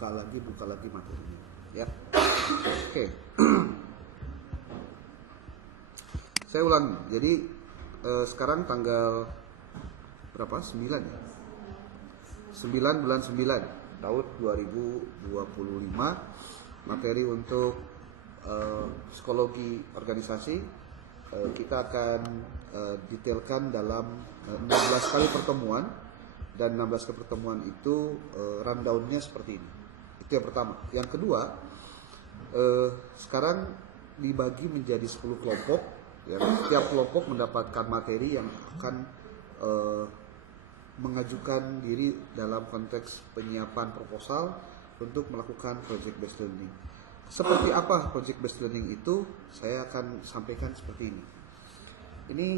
buka lagi materinya ya. Oke. Saya ulangi. Jadi sekarang tanggal berapa? 9 ya? 9 bulan 9 tahun 2025. Materi untuk psikologi organisasi kita akan detailkan dalam 16 kali pertemuan, dan 16 kali pertemuan itu rundown-nya seperti ini. Itu yang pertama. Yang kedua, sekarang dibagi menjadi 10 kelompok ya. Setiap kelompok mendapatkan materi yang akan mengajukan diri dalam konteks penyiapan proposal untuk melakukan project based learning. Seperti apa project based learning itu, saya akan sampaikan seperti ini. Ini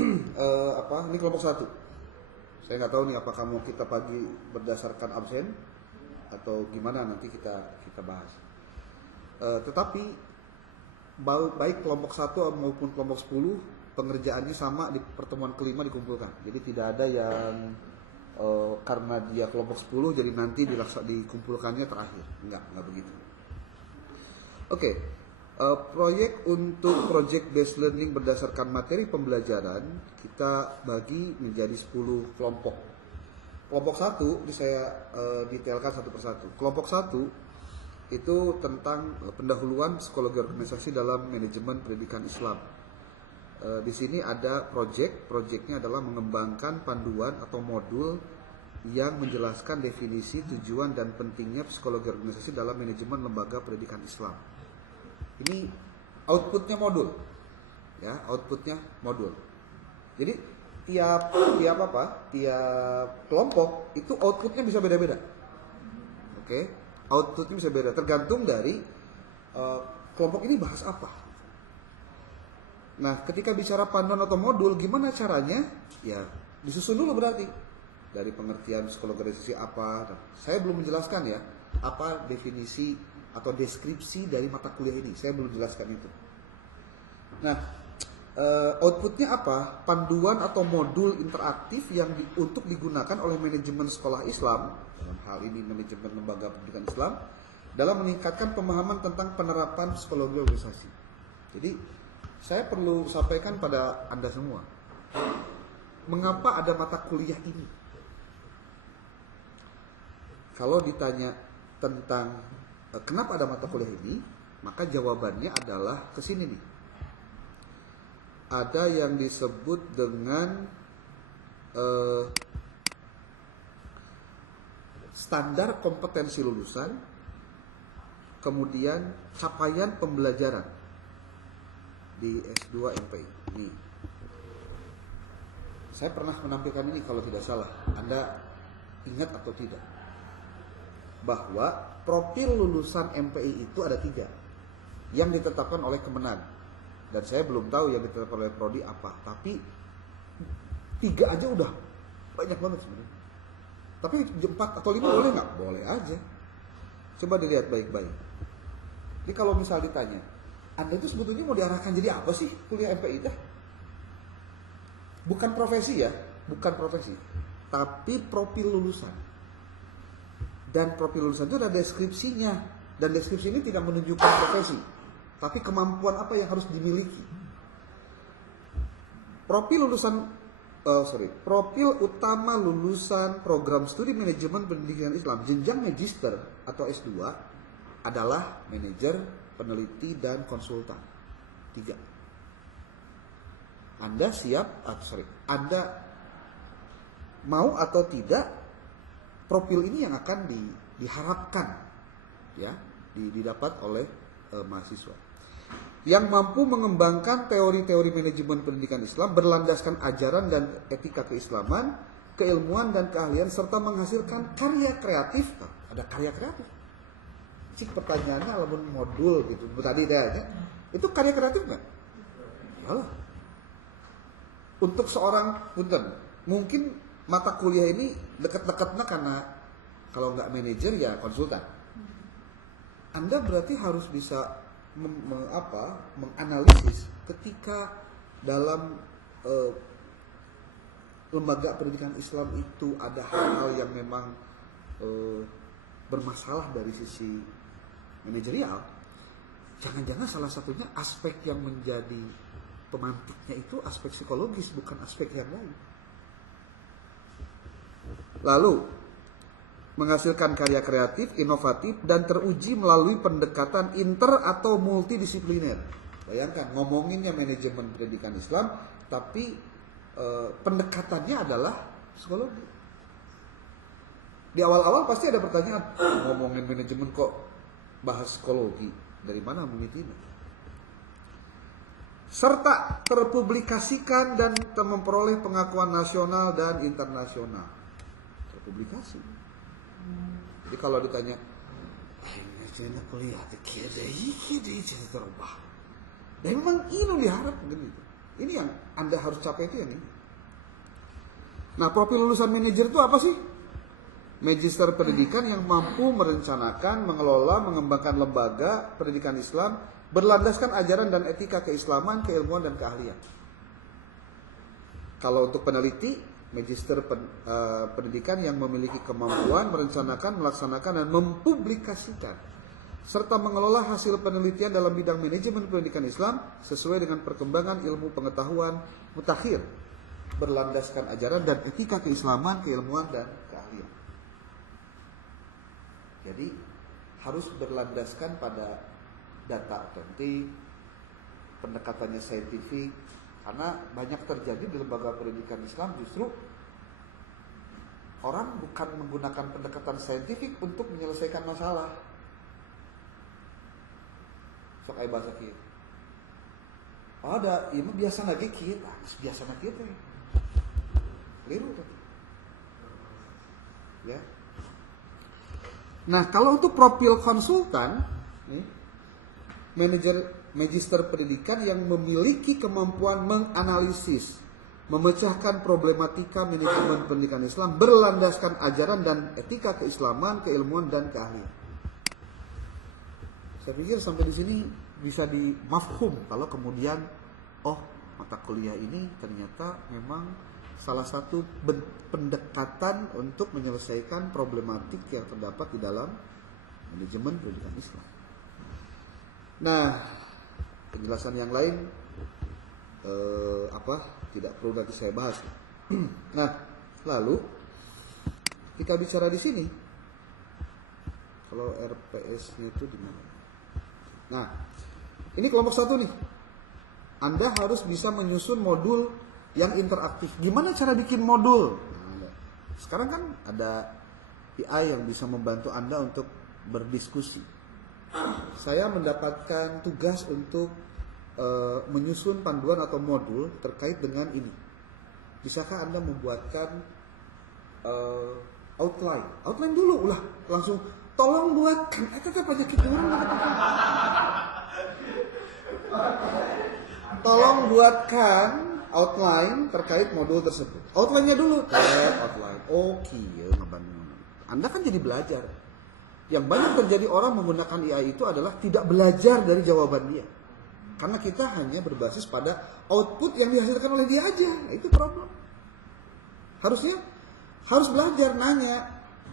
ini kelompok 1. Saya nggak tahu nih apakah mau kita bagi berdasarkan absen atau gimana, nanti kita bahas. Tetapi baik kelompok 1 maupun kelompok 10 pengerjaannya sama, di pertemuan kelima dikumpulkan. Jadi tidak ada yang karena dia kelompok 10 jadi nanti dikumpulkannya terakhir. Enggak begitu. Oke. Proyek untuk project based learning berdasarkan materi pembelajaran kita bagi menjadi 10 kelompok. Kelompok 1 ini saya detailkan satu persatu. Kelompok 1 itu tentang pendahuluan psikologi organisasi dalam manajemen pendidikan Islam. Di sini ada projectnya adalah mengembangkan panduan atau modul yang menjelaskan definisi, tujuan, dan pentingnya psikologi organisasi dalam manajemen lembaga pendidikan Islam. Ini outputnya modul, ya, outputnya modul. Jadi tiap kelompok itu outputnya bisa beda-beda. Oke, outputnya bisa beda tergantung dari kelompok ini bahas apa. Nah, ketika bicara panduan atau modul, gimana caranya? Ya, disusun dulu berarti dari pengertian psikologi organisasi apa. Saya belum menjelaskan ya apa definisi atau deskripsi dari mata kuliah ini. Saya belum jelaskan itu. Nah, outputnya apa? Panduan atau modul interaktif yang untuk digunakan oleh manajemen sekolah Islam, dalam hal ini manajemen lembaga pendidikan Islam, dalam meningkatkan pemahaman tentang penerapan psikologi organisasi. Jadi, saya perlu sampaikan pada Anda semua, mengapa ada mata kuliah ini? Kalau ditanya tentang kenapa ada mata kuliah ini, maka jawabannya adalah kesini nih. Ada yang disebut dengan standar kompetensi lulusan, kemudian capaian pembelajaran di S2 MPI. Nih, saya pernah menampilkan ini kalau tidak salah. Anda ingat atau tidak? Bahwa profil lulusan MPI itu ada 3 yang ditetapkan oleh Kemenag, dan saya belum tahu yang ditetapkan oleh Prodi apa, tapi 3 aja udah banyak banget sebenarnya. Tapi 4 atau 5 boleh nggak? Boleh aja. Coba dilihat baik-baik. Jadi kalau misal ditanya, Anda itu sebetulnya mau diarahkan jadi apa sih kuliah MPI itu? Bukan profesi ya, bukan profesi, tapi profil lulusan. Dan profil lulusan itu ada deskripsinya, dan deskripsi ini tidak menunjukkan profesi, tapi kemampuan apa yang harus dimiliki. Profil utama lulusan program studi manajemen pendidikan Islam jenjang magister atau S2 adalah manajer, peneliti, dan konsultan. 3. Anda Anda mau atau tidak, profil ini yang akan diharapkan ya didapat oleh mahasiswa yang mampu mengembangkan teori-teori manajemen pendidikan Islam berlandaskan ajaran dan etika keislaman, keilmuan dan keahlian, serta menghasilkan karya kreatif. Ada karya kreatif. Cik pertanyaannya alamun modul gitu tadi tanya, itu karya kreatif nggak? Yalah. Untuk seorang mungkin mata kuliah ini deket-deketnya karena kalau nggak manajer ya konsultan. Anda berarti harus bisa menganalisis ketika dalam lembaga pendidikan Islam itu ada hal-hal yang memang bermasalah dari sisi manajerial, jangan-jangan salah satunya aspek yang menjadi pemantiknya itu aspek psikologis, bukan aspek yang lain. Lalu, menghasilkan karya kreatif, inovatif, dan teruji melalui pendekatan inter atau multidisipliner. Bayangkan, ngomonginnya manajemen pendidikan Islam, tapi pendekatannya adalah psikologi. Di awal-awal pasti ada pertanyaan, ngomongin manajemen kok bahas psikologi, dari mana menitinya? Serta terpublikasikan dan memperoleh pengakuan nasional dan internasional. Terpublikasi. Jadi kalau ditanya, ini kuliah ini terubah. Dan memang ini diharap begitu. Ini yang Anda harus capai itu yang ini. Nah, profil lulusan manajer itu apa sih? Magister pendidikan yang mampu merencanakan, mengelola, mengembangkan lembaga pendidikan Islam berlandaskan ajaran dan etika keislaman, keilmuan, dan keahlian. Kalau untuk peneliti, magister pendidikan yang memiliki kemampuan merencanakan, melaksanakan, dan mempublikasikan serta mengelola hasil penelitian dalam bidang manajemen pendidikan Islam sesuai dengan perkembangan ilmu pengetahuan mutakhir berlandaskan ajaran dan etika keislaman, keilmuan, dan keahlian. Jadi harus berlandaskan pada data otentik, pendekatannya saintifik, karena banyak terjadi di lembaga pendidikan Islam justru orang bukan menggunakan pendekatan saintifik untuk menyelesaikan masalah. Sok aya bahasa kieu. Oh, ada, ieu biasa nggak kieu, biasa nggak kieu teh. Keliru tuh. Ya. Nah, kalau untuk profil konsultan, magister pendidikan yang memiliki kemampuan menganalisis, memecahkan problematika manajemen pendidikan Islam berlandaskan ajaran dan etika keislaman, keilmuan, dan keahlian. Saya pikir sampai di sini bisa dimafhum kalau kemudian, oh, mata kuliah ini ternyata memang salah satu pendekatan untuk menyelesaikan problematik yang terdapat di dalam manajemen pendidikan Islam. Nah, penjelasan yang lain tidak perlu nanti saya bahas. Nah, lalu kita bicara di sini, kalau RPS-nya itu di mana? Nah, ini kelompok 1 nih. Anda harus bisa menyusun modul yang interaktif. Gimana cara bikin modul? Nah, sekarang kan ada AI yang bisa membantu Anda untuk berdiskusi. Saya mendapatkan tugas untuk menyusun panduan atau modul terkait dengan ini. Bisakah Anda membuatkan outline? Outline dulu ulah, langsung tolong buatkan. Tolong buatkan outline terkait modul tersebut. Outline-nya dulu. Outline. Anda kan jadi belajar. Yang banyak terjadi orang menggunakan AI itu adalah tidak belajar dari jawaban dia. Karena kita hanya berbasis pada output yang dihasilkan oleh dia aja. Itu problem. Harusnya harus belajar, nanya.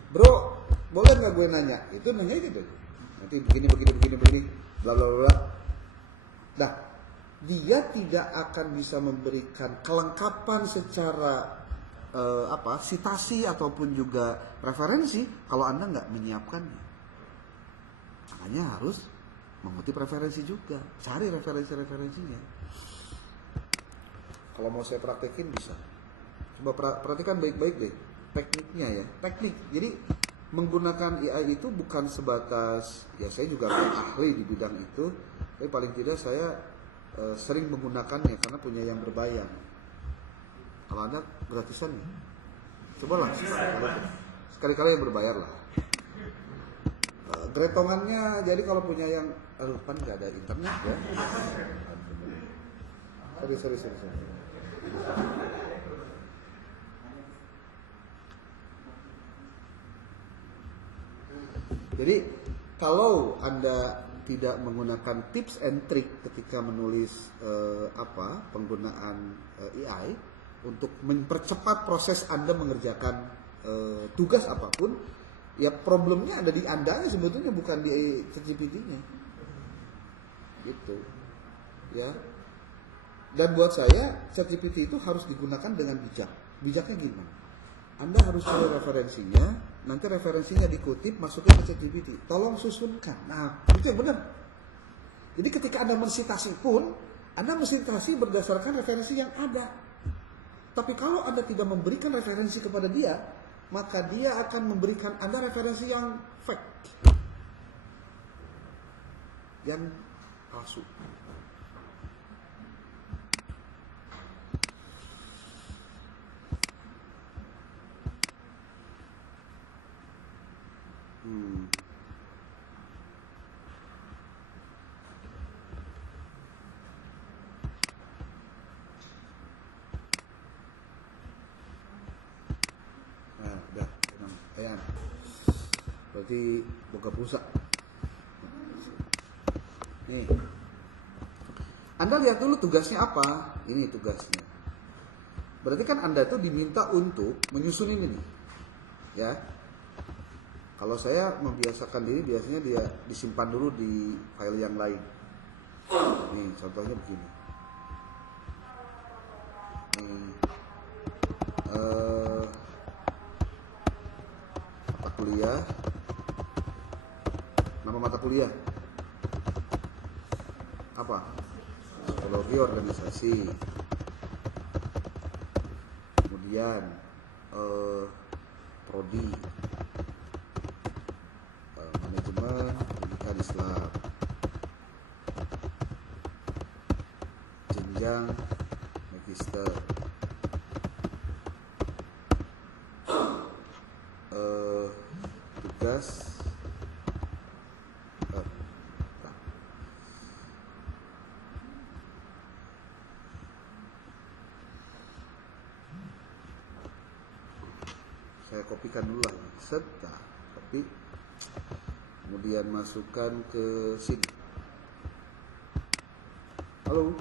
Bro, boleh nggak gue nanya? Itu nanya gitu. Nanti begini, bla bla bla. Nah, dia tidak akan bisa memberikan kelengkapan secara sitasi ataupun juga referensi kalau Anda nggak menyiapkannya. Makanya harus mengutip referensi juga, cari referensinya. Kalau mau saya praktekin bisa. Coba perhatikan baik-baik deh tekniknya ya. Teknik. Jadi menggunakan AI itu bukan sebatas, ya saya juga bukan ahli di bidang itu, tapi paling tidak saya sering menggunakannya karena punya yang berbayar. Kalau Anda gratisan nih, cobalah sekali-kali yang berbayar lah. Gretongannya, jadi kalau punya yang, kan nggak ada internet ya. Sorry. Jadi kalau Anda tidak menggunakan tips and trick ketika menulis penggunaan AI untuk mempercepat proses Anda mengerjakan tugas apapun, Ya problemnya ada di Andanya sebetulnya, bukan di ChatGPT-nya. Gitu. Ya. Dan buat saya ChatGPT itu harus digunakan dengan bijak. Bijaknya gimana? Anda harus cari referensinya, nanti referensinya dikutip, masukin ke ChatGPT. Tolong susunkan. Nah, itu yang benar. Jadi ketika Anda mensitasi pun, Anda mensitasi berdasarkan referensi yang ada. Tapi kalau Anda tidak memberikan referensi kepada dia, maka dia akan memberikan Anda referensi yang fake. Yang palsu. Nah, udah, ayam. Berarti buka pulsa. Nih. Anda lihat dulu tugasnya apa? Ini tugasnya. Berarti kan Anda itu diminta untuk menyusun ini nih. Ya. Kalau saya membiasakan diri, biasanya dia disimpan dulu di file yang lain. Nih, contohnya begini. Nih, mata kuliah, nama mata kuliah apa? Psikologi organisasi. Kemudian prodi. Manajemen pendidikan Islam, jenjang magister, tugas saya kopikan dulu lah, copy, kemudian masukkan ke sini. Halo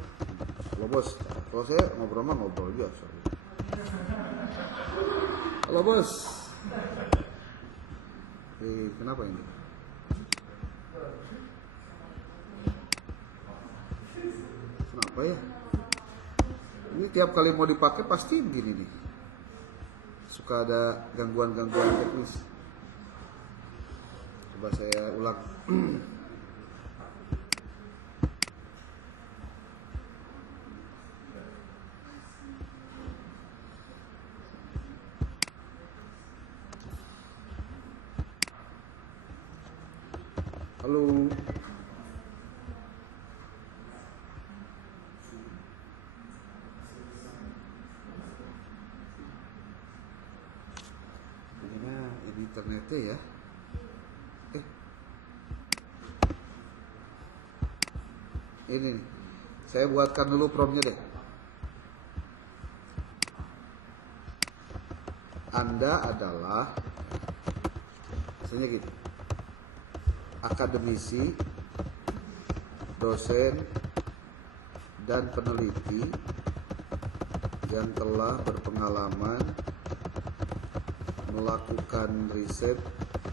bos, kalau saya ngobrol biasa. Halo bos. Kenapa ini? Kenapa ya? Ini tiap kali mau dipakai pasti begini nih. Suka ada gangguan-gangguan teknis. Coba saya ulang. Halo. Gimana ini internetnya ya? Ini nih. Saya buatkan dulu promnya deh. Anda adalah, misalnya gitu, akademisi, dosen, dan peneliti yang telah berpengalaman melakukan riset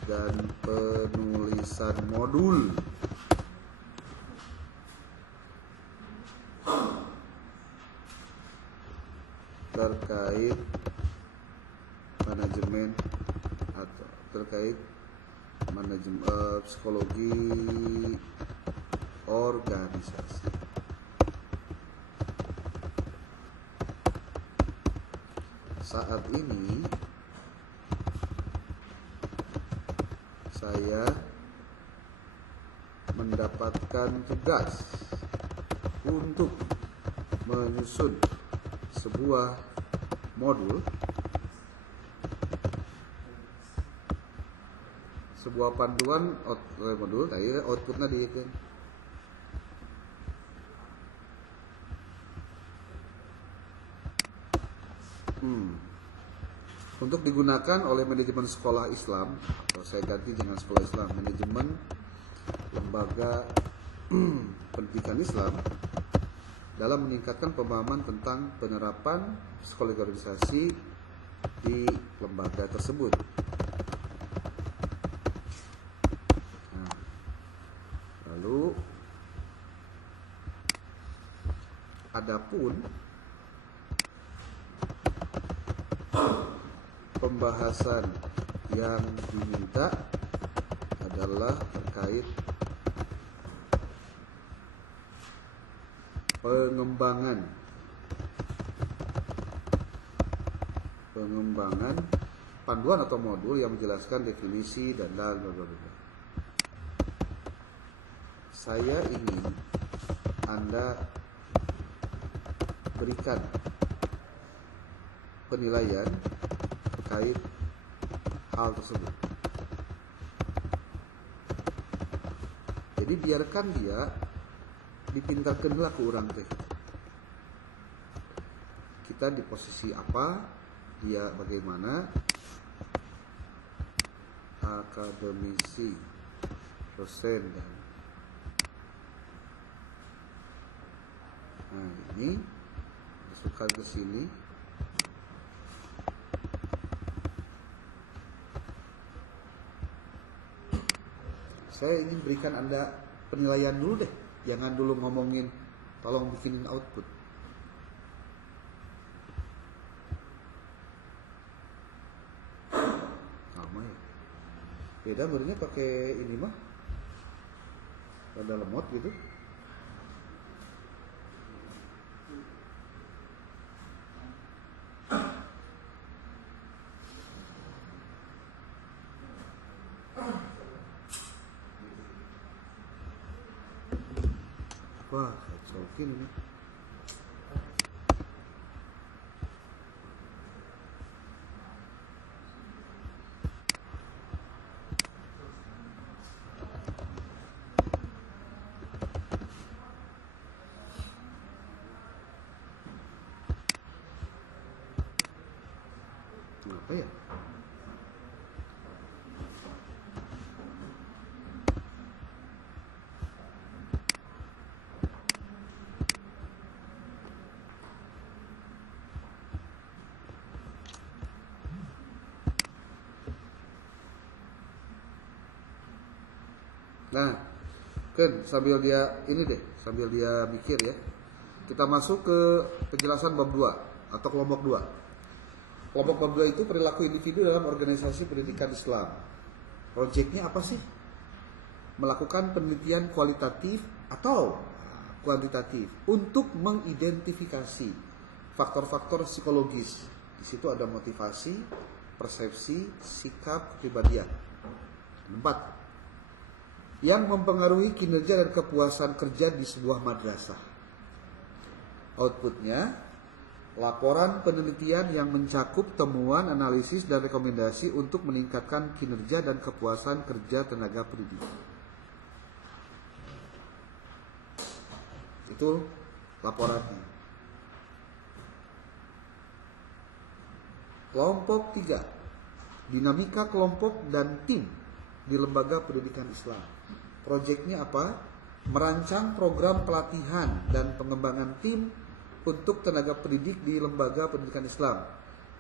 dan penulisan modul terkait manajemen atau terkait manajemen psikologi organisasi. Saat ini saya mendapatkan tugas untuk menyusun sebuah modul, sebuah panduan modul tadi outputnya dia kan. Untuk digunakan oleh manajemen sekolah Islam, atau saya ganti dengan sekolah Islam, manajemen lembaga pendidikan Islam, dalam meningkatkan pemahaman tentang penerapan psikologi organisasi di lembaga tersebut. Adapun pembahasan yang diminta adalah terkait pengembangan panduan atau modul yang menjelaskan definisi dan bla bla bla. Saya ingin Anda berikan penilaian terkait hal tersebut. Jadi biarkan dia dipintarkanlah ke orang teh. Kita di posisi apa, dia bagaimana, akademisi, dosen, dan nah ini masukkan ke sini. Saya ingin berikan Anda penilaian dulu deh. Jangan dulu ngomongin tolong bikinin output. Sama ya. Beda barunya pakai ini mah. Ada lemot gitu. Wah, cokin ini. Apa ya? Nah, kan sambil dia mikir ya. Kita masuk ke penjelasan bab 2 atau kelompok 2. Kelompok bab 2 itu perilaku individu dalam organisasi pendidikan Islam. Proyeknya apa sih? Melakukan penelitian kualitatif atau kuantitatif untuk mengidentifikasi faktor-faktor psikologis. Di situ ada motivasi, persepsi, sikap, kepribadian. 4. Yang mempengaruhi kinerja dan kepuasan kerja di sebuah madrasah. Outputnya, laporan penelitian yang mencakup temuan, analisis, dan rekomendasi untuk meningkatkan kinerja dan kepuasan kerja tenaga pendidik. Itu laporannya. Kelompok 3. Dinamika kelompok dan tim di lembaga pendidikan Islam. Proyeknya apa? Merancang program pelatihan dan pengembangan tim untuk tenaga pendidik di lembaga pendidikan Islam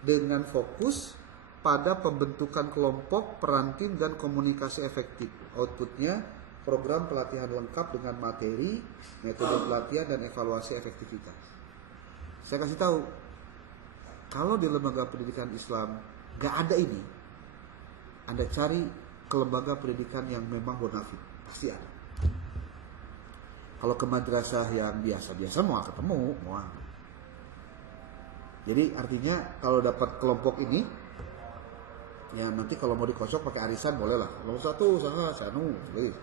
dengan fokus pada pembentukan kelompok, peran tim, dan komunikasi efektif. Outputnya program pelatihan lengkap dengan materi, metode pelatihan, dan evaluasi efektivitas. Saya kasih tahu, kalau di lembaga pendidikan Islam gak ada ini, Anda cari ke lembaga pendidikan yang memang bonafide, pasti ada. Kalau ke madrasah yang biasa-biasa mau ketemu, mau. Jadi artinya kalau dapat kelompok ini, ya nanti kalau mau dikocok pakai arisan boleh lah. Kalau satu usaha sanu, boleh.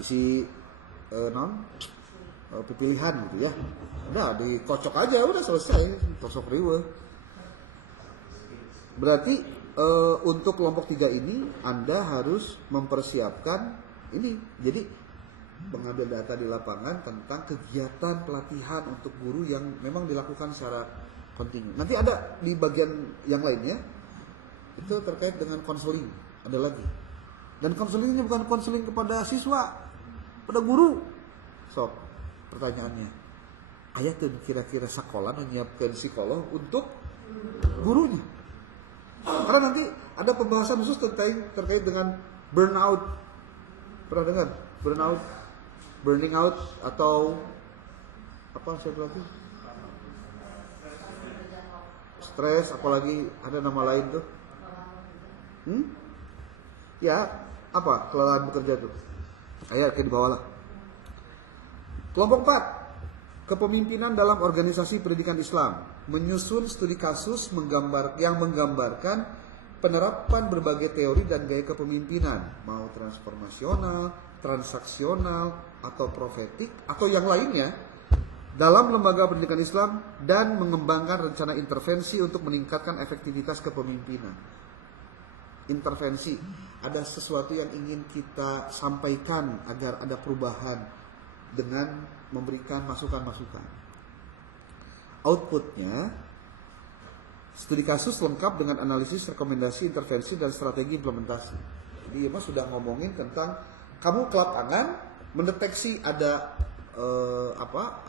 Isi pilihan gitu ya. Udah dikocok aja, udah selesai, kocok riwe. Berarti untuk kelompok 3 ini Anda harus mempersiapkan ini. Jadi mengambil data di lapangan tentang kegiatan pelatihan untuk guru yang memang dilakukan secara kontinu. Nanti ada di bagian yang lainnya itu terkait dengan konseling, ada lagi. Dan konselingnya bukan konseling kepada siswa, pada guru. So, pertanyaannya, aya tuh kira-kira sekolah menyiapkan psikolog untuk gurunya? Karena nanti ada pembahasan khusus terkait dengan burnout. Pernah dengar? Burning out atau apa saya lagi? stres, apalagi ada nama lain tuh. Ya, apa kelelahan bekerja tuh? Ayo ke di bawah lah. Kelompok 4, kepemimpinan dalam organisasi pendidikan Islam, menyusun studi kasus yang menggambarkan penerapan berbagai teori dan gaya kepemimpinan, mau transformasional, transaksional, atau profetik, atau yang lainnya, dalam lembaga pendidikan Islam dan mengembangkan rencana intervensi untuk meningkatkan efektivitas kepemimpinan. Intervensi, ada sesuatu yang ingin kita sampaikan agar ada perubahan dengan memberikan masukan-masukan. Outputnya, studi kasus lengkap dengan analisis, rekomendasi, intervensi, dan strategi implementasi. Jadi Mas sudah ngomongin tentang kamu ke lapangan mendeteksi ada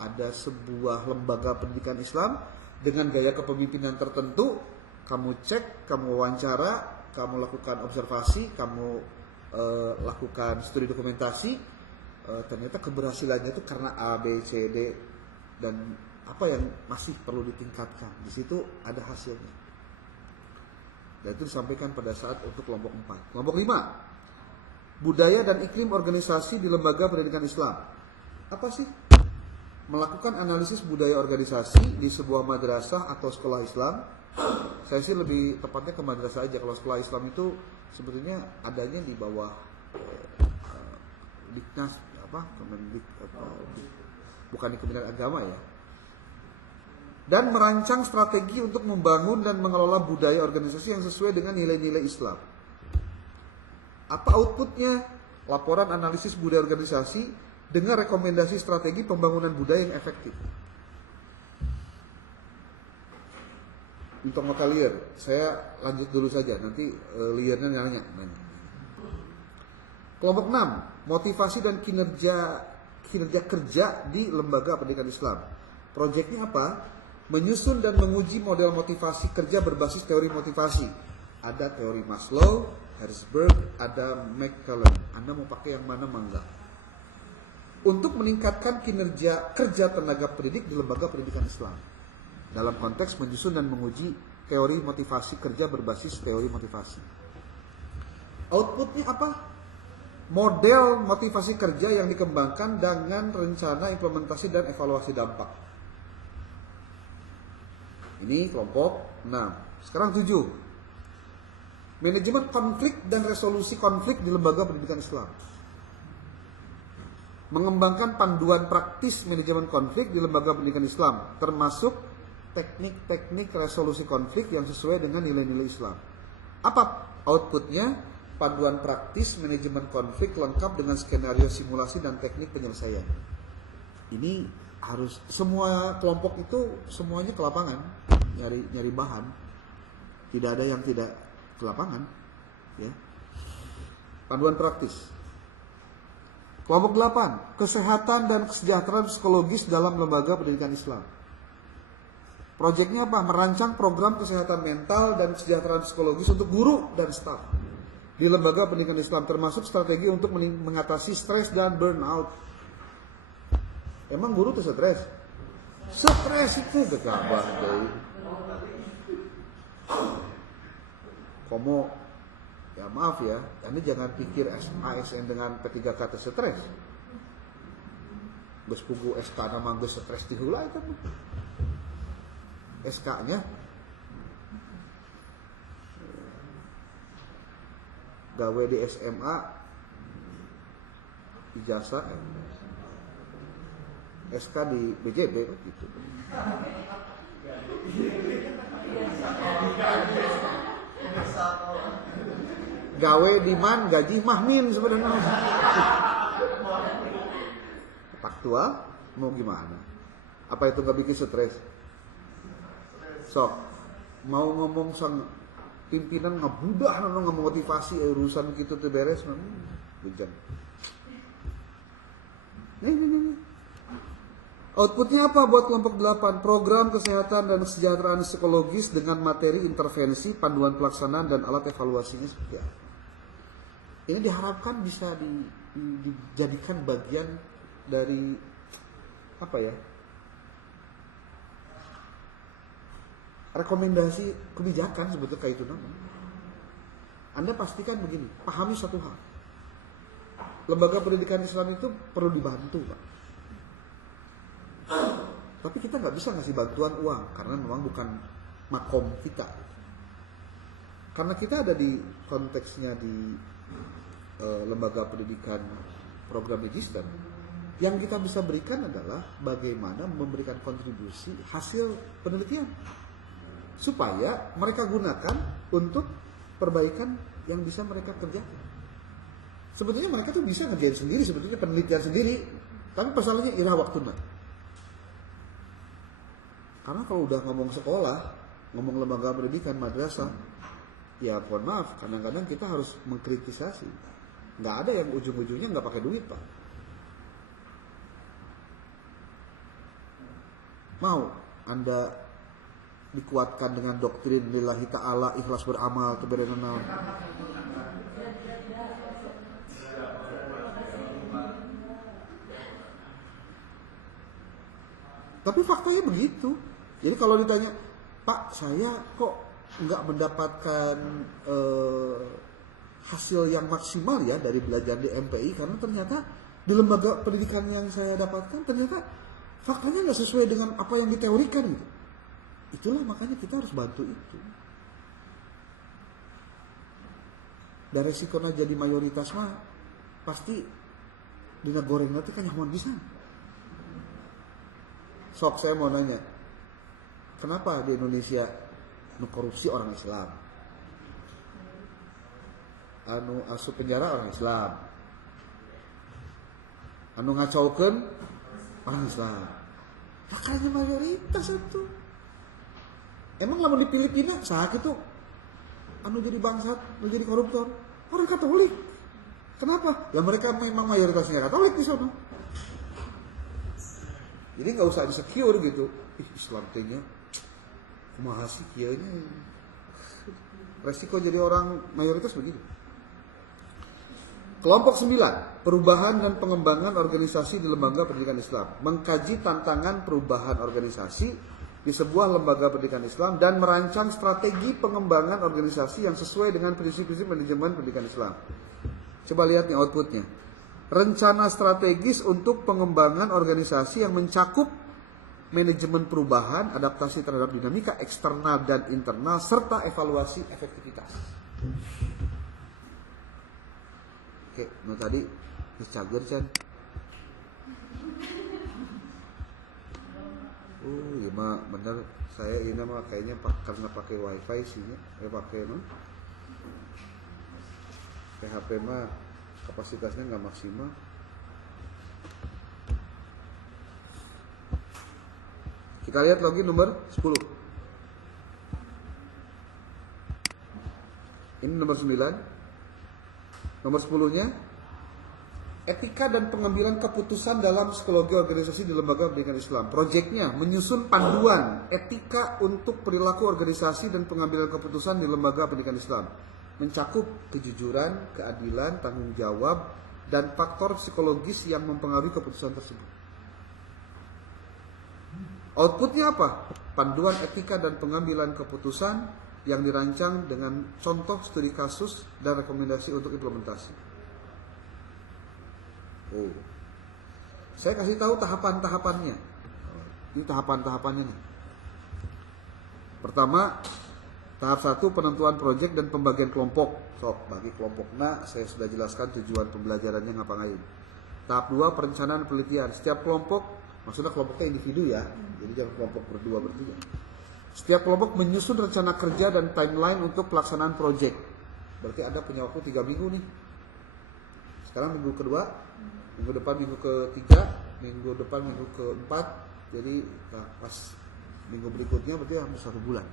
ada sebuah lembaga pendidikan Islam dengan gaya kepemimpinan tertentu, kamu cek, kamu wawancara, kamu lakukan observasi, kamu lakukan studi dokumentasi, ternyata keberhasilannya itu karena A, B, C, D, dan apa yang masih perlu ditingkatkan. Di situ ada hasilnya. Dan itu disampaikan pada saat untuk kelompok 4. Kelompok 5, budaya dan iklim organisasi di lembaga pendidikan Islam. Apa sih? Melakukan analisis budaya organisasi di sebuah madrasah atau sekolah Islam. Saya sih lebih tepatnya ke madrasah aja. Kalau sekolah Islam itu sebetulnya adanya di bawah Diknas bukan di Kementerian Agama ya. Dan merancang strategi untuk membangun dan mengelola budaya organisasi yang sesuai dengan nilai-nilai Islam. Apa outputnya? Laporan analisis budaya organisasi dengan rekomendasi strategi pembangunan budaya yang efektif. Untuk maka liar, saya lanjut dulu saja, nanti liarnya nanya. Kelompok 6, motivasi dan kinerja kerja di lembaga pendidikan Islam. Proyeknya apa? Menyusun dan menguji model motivasi kerja berbasis teori motivasi. Ada teori Maslow, Herzberg, ada McCallum. Anda mau pakai yang mana mangga? Untuk meningkatkan kinerja kerja tenaga pendidik di lembaga pendidikan Islam. Dalam konteks menyusun dan menguji teori motivasi kerja berbasis teori motivasi. Outputnya apa? Model motivasi kerja yang dikembangkan dengan rencana implementasi dan evaluasi dampak. Ini kelompok 6. Sekarang 7. Manajemen konflik dan resolusi konflik di lembaga pendidikan Islam. Mengembangkan panduan praktis manajemen konflik di lembaga pendidikan Islam, termasuk teknik-teknik resolusi konflik yang sesuai dengan nilai-nilai Islam. Apa outputnya? Panduan praktis manajemen konflik lengkap dengan skenario simulasi dan teknik penyelesaian. Ini harus semua kelompok itu semuanya ke lapangan, nyari bahan. Tidak ada yang tidak ke lapangan, ya. Panduan praktis. Kelompok 8, kesehatan dan kesejahteraan psikologis dalam lembaga pendidikan Islam. Proyeknya apa? Merancang program kesehatan mental dan kesejahteraan psikologis untuk guru dan staf di lembaga pendidikan Islam, termasuk strategi untuk mengatasi stres dan burnout. Emang guru tuh stres? Stres itu gegabah deh. Komo, ya maaf ya, Anda jangan pikir ASN dengan P3K stres. Geus pugu SK nama geus stres dihula itu. SK-nya gawe di SMA ijazah SK di BJB gitu. Gawe di man gaji mahmin sebenarnya. Faktual mau gimana? Apa itu nggak bikin stres? Sok mau ngomong sang pimpinan ngabudah nang ngamotivasi urusan gitu teh beres mah bujang. Nih. Outputnya apa buat kelompok 8? Program kesehatan dan kesejahteraan psikologis dengan materi intervensi, panduan pelaksanaan dan alat evaluasinya seperti apa. Ini diharapkan bisa dijadikan bagian dari apa ya? rekomendasi kebijakan sebetulnya kayak itu nama. Anda pastikan begini, pahami satu hal. Lembaga pendidikan Islam itu perlu dibantu, Pak. Tapi kita nggak bisa ngasih bantuan uang karena memang bukan makom kita. Karena kita ada di konteksnya di lembaga pendidikan program magister. Yang kita bisa berikan adalah bagaimana memberikan kontribusi hasil penelitian supaya mereka gunakan untuk perbaikan yang bisa mereka kerjakan. Sebetulnya mereka tuh bisa ngerjain sendiri, sebetulnya penelitian sendiri, tapi masalahnya ira waktunya. Karena kalau udah ngomong sekolah, ngomong lembaga pendidikan, madrasah, ya mohon maaf, kadang-kadang kita harus mengkritisasi. Nggak ada yang ujung-ujungnya nggak pakai duit, Pak. Mau Anda dikuatkan dengan doktrin lillahi ta'ala, ikhlas beramal, kebenaran. Tapi faktanya begitu. Jadi kalau ditanya, Pak, saya kok nggak mendapatkan hasil yang maksimal ya dari belajar di MPI, karena ternyata di lembaga pendidikan yang saya dapatkan ternyata faktanya nggak sesuai dengan apa yang diteorikan gitu. Itulah makanya kita harus bantu itu. Dan resikonya jadi mayoritas mah pasti dina goreng nanti kan nyaman bisa. Sok saya mau nanya, kenapa di Indonesia korupsi orang Islam, anu asup penjara orang Islam, anu ngacaukeun orang Islam? Makanya mayoritas itu. Emang lamun di Filipina saha kitu anu jadi bangsat, anu jadi koruptor, orang Katolik. Kenapa? Ya mereka memang mayoritasnya Katolik di sana. Jadi nggak usah insecure gitu. Islam tehnya kumaha sih kieunya. Resiko jadi orang mayoritas begitu. Kelompok 9, perubahan dan pengembangan organisasi di lembaga pendidikan Islam. Mengkaji tantangan perubahan organisasi di sebuah lembaga pendidikan Islam dan merancang strategi pengembangan organisasi yang sesuai dengan prinsip-prinsip manajemen pendidikan Islam. Coba lihat nih outputnya. Rencana strategis untuk pengembangan organisasi yang mencakup manajemen perubahan, adaptasi terhadap dinamika eksternal dan internal, serta evaluasi efektivitas. Oke, nah tadi dicager Chan. Ya mah bener, saya ini mah kayaknya karena pakai wifi sih ya, pakai mah PHP mah kapasitasnya nggak maksimal. Kita lihat login nomor 10. Ini nomor 9. Nomor 10-nya, etika dan pengambilan keputusan dalam psikologi organisasi di lembaga pendidikan Islam. Proyeknya menyusun panduan etika untuk perilaku organisasi dan pengambilan keputusan di lembaga pendidikan Islam. Mencakup kejujuran, keadilan, tanggung jawab, dan faktor psikologis yang mempengaruhi keputusan tersebut. Outputnya apa? Panduan etika dan pengambilan keputusan yang dirancang dengan contoh studi kasus dan rekomendasi untuk implementasi. Saya kasih tahu tahapan-tahapannya. Ini tahapan-tahapannya nih. Pertama, tahap 1 penentuan proyek dan pembagian kelompok. Sok bagi kelompok. Nah, saya sudah jelaskan tujuan pembelajarannya ngapain. Tahap 2 perencanaan penelitian. Setiap kelompok, maksudnya kelompoknya individu ya. Jadi jangan kelompok berdua bertiga. Setiap kelompok menyusun rencana kerja dan timeline untuk pelaksanaan proyek. Berarti Anda punya waktu 3 minggu nih. Sekarang minggu kedua, minggu depan minggu ketiga, minggu depan minggu keempat. Jadi pas minggu berikutnya berarti hampir 1 bulan.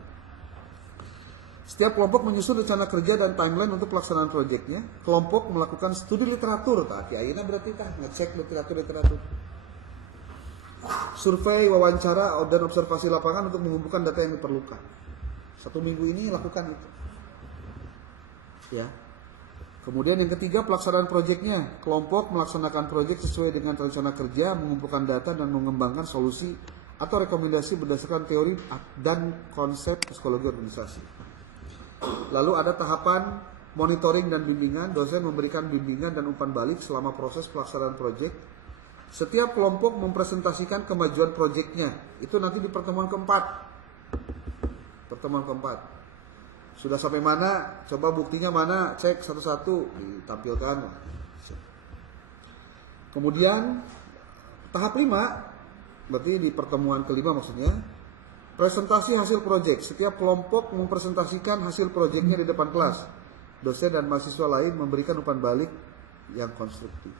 Setiap kelompok menyusun rencana kerja dan timeline untuk pelaksanaan proyeknya. Kelompok melakukan studi literatur. Akhirnya berarti ngecek literatur. Survei, wawancara, dan observasi lapangan untuk mengumpulkan data yang diperlukan. 1 minggu ini lakukan itu. Ya. Kemudian yang ketiga pelaksanaan proyeknya. Kelompok melaksanakan proyek sesuai dengan rencana kerja, mengumpulkan data dan mengembangkan solusi atau rekomendasi berdasarkan teori dan konsep psikologi organisasi. Lalu ada tahapan monitoring dan bimbingan. Dosen memberikan bimbingan dan umpan balik selama proses pelaksanaan proyek. Setiap kelompok mempresentasikan kemajuan proyeknya. Itu nanti di pertemuan keempat. Pertemuan keempat. Sudah sampai mana? Coba buktinya mana? Cek satu-satu, ditampilkan. Kemudian tahap 5, berarti di pertemuan kelima maksudnya, presentasi hasil proyek. Setiap kelompok mempresentasikan hasil proyeknya di depan kelas. Dosen dan mahasiswa lain memberikan umpan balik yang konstruktif.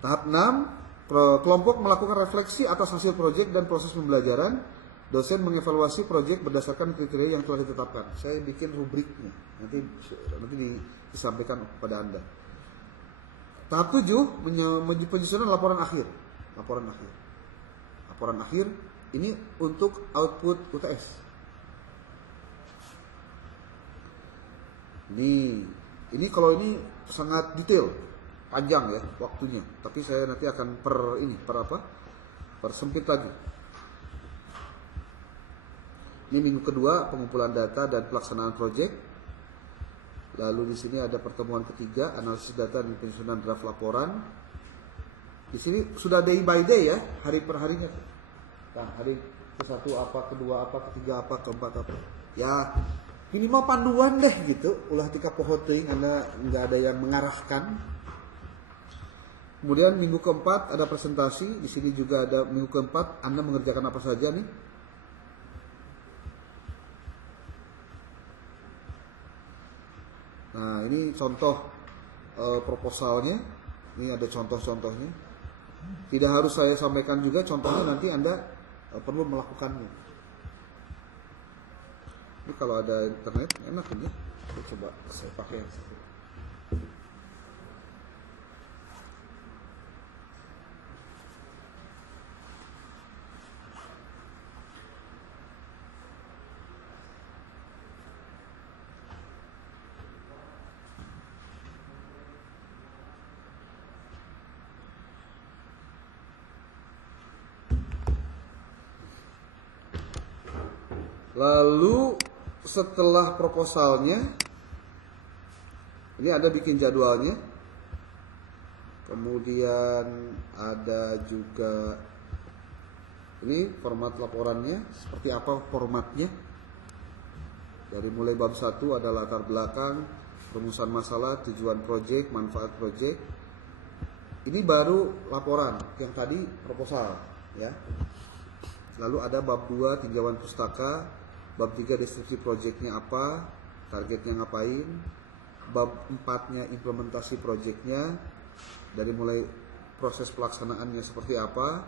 Tahap 6, kelompok melakukan refleksi atas hasil proyek dan proses pembelajaran. Dosen mengevaluasi proyek berdasarkan kriteria yang telah ditetapkan. Saya bikin rubriknya, nanti disampaikan kepada Anda. Tahap 7, penyusunan laporan akhir. Laporan akhir ini untuk output UTS. Ini kalau ini sangat detail, panjang ya waktunya. Tapi saya nanti akan persempit lagi. Ini minggu kedua pengumpulan data dan pelaksanaan proyek. Lalu di sini ada pertemuan ketiga, analisis data dan penyusunan draft laporan. Di sini sudah day by day ya, hari per harinya. Nah, hari ke-1 apa, kedua apa, ketiga apa, keempat apa. Ya, minimal panduan deh gitu. Ulah tika poho teuing Anda nggak ada yang mengarahkan. Kemudian minggu keempat ada presentasi. Di sini juga ada minggu keempat Anda mengerjakan apa saja nih. Nah, ini contoh proposalnya. Ini ada contoh-contohnya. Tidak harus saya sampaikan juga contohnya, nanti Anda perlu melakukannya. Ini kalau ada internet enak ini. Coba saya pakai yang satu. Lalu setelah proposalnya, ini ada bikin jadwalnya. Kemudian ada juga ini format laporannya, seperti apa formatnya. Dari mulai bab 1 ada latar belakang, rumusan masalah, tujuan proyek, manfaat proyek. Ini baru laporan, yang tadi proposal ya. Lalu ada bab 2 tinjauan pustaka, bab 3 deskripsi proyeknya apa, targetnya ngapain, bab 4-nya implementasi proyeknya, dari mulai proses pelaksanaannya seperti apa,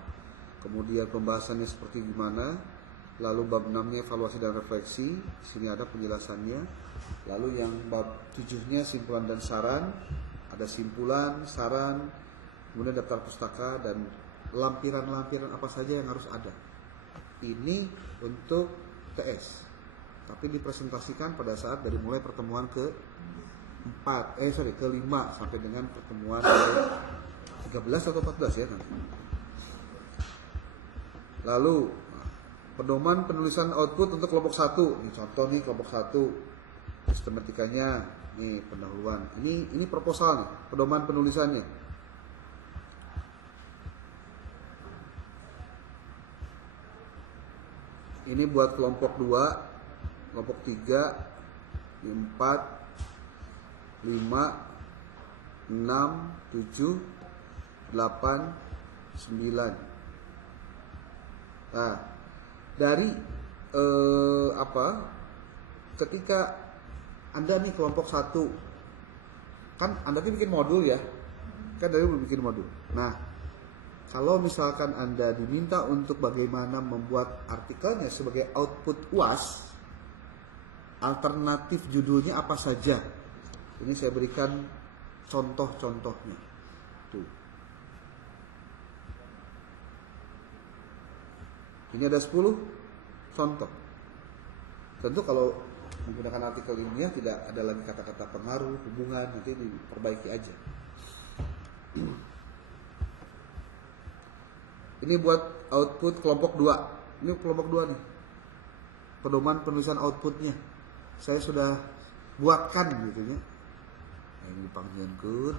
kemudian pembahasannya seperti gimana, lalu bab 6-nya evaluasi dan refleksi, di sini ada penjelasannya. Lalu yang bab 7-nya simpulan dan saran, ada simpulan, saran, kemudian daftar pustaka dan lampiran-lampiran apa saja yang harus ada. Ini untuk TS, tapi dipresentasikan pada saat dari mulai pertemuan ke-5 sampai dengan pertemuan ke-13 atau 14 ya nanti. Lalu pedoman penulisan output untuk kelompok 1. Ini contoh nih kelompok 1. Sistematikanya nih pendahuluan. Ini proposalnya, pedoman penulisannya. Ini buat kelompok 2, kelompok 3, 4, 5, 6, 7, 8, 9. Nah, dari ketika Anda nih kelompok 1, kan Anda bikin modul ya, kan dari bikin modul. Nah, kalau misalkan Anda diminta untuk bagaimana membuat artikelnya sebagai output UAS, alternatif judulnya apa saja? Ini saya berikan contoh-contohnya. Tuh. Ini ada 10 contoh. Tentu kalau menggunakan artikel ilmiah tidak ada lagi kata-kata pengaruh, hubungan, nanti diperbaiki aja. Ini buat output kelompok 2. Ini kelompok 2 nih. Pedoman penulisan outputnya saya sudah buatkan gitu ya. Nah, ini dipanggilkeun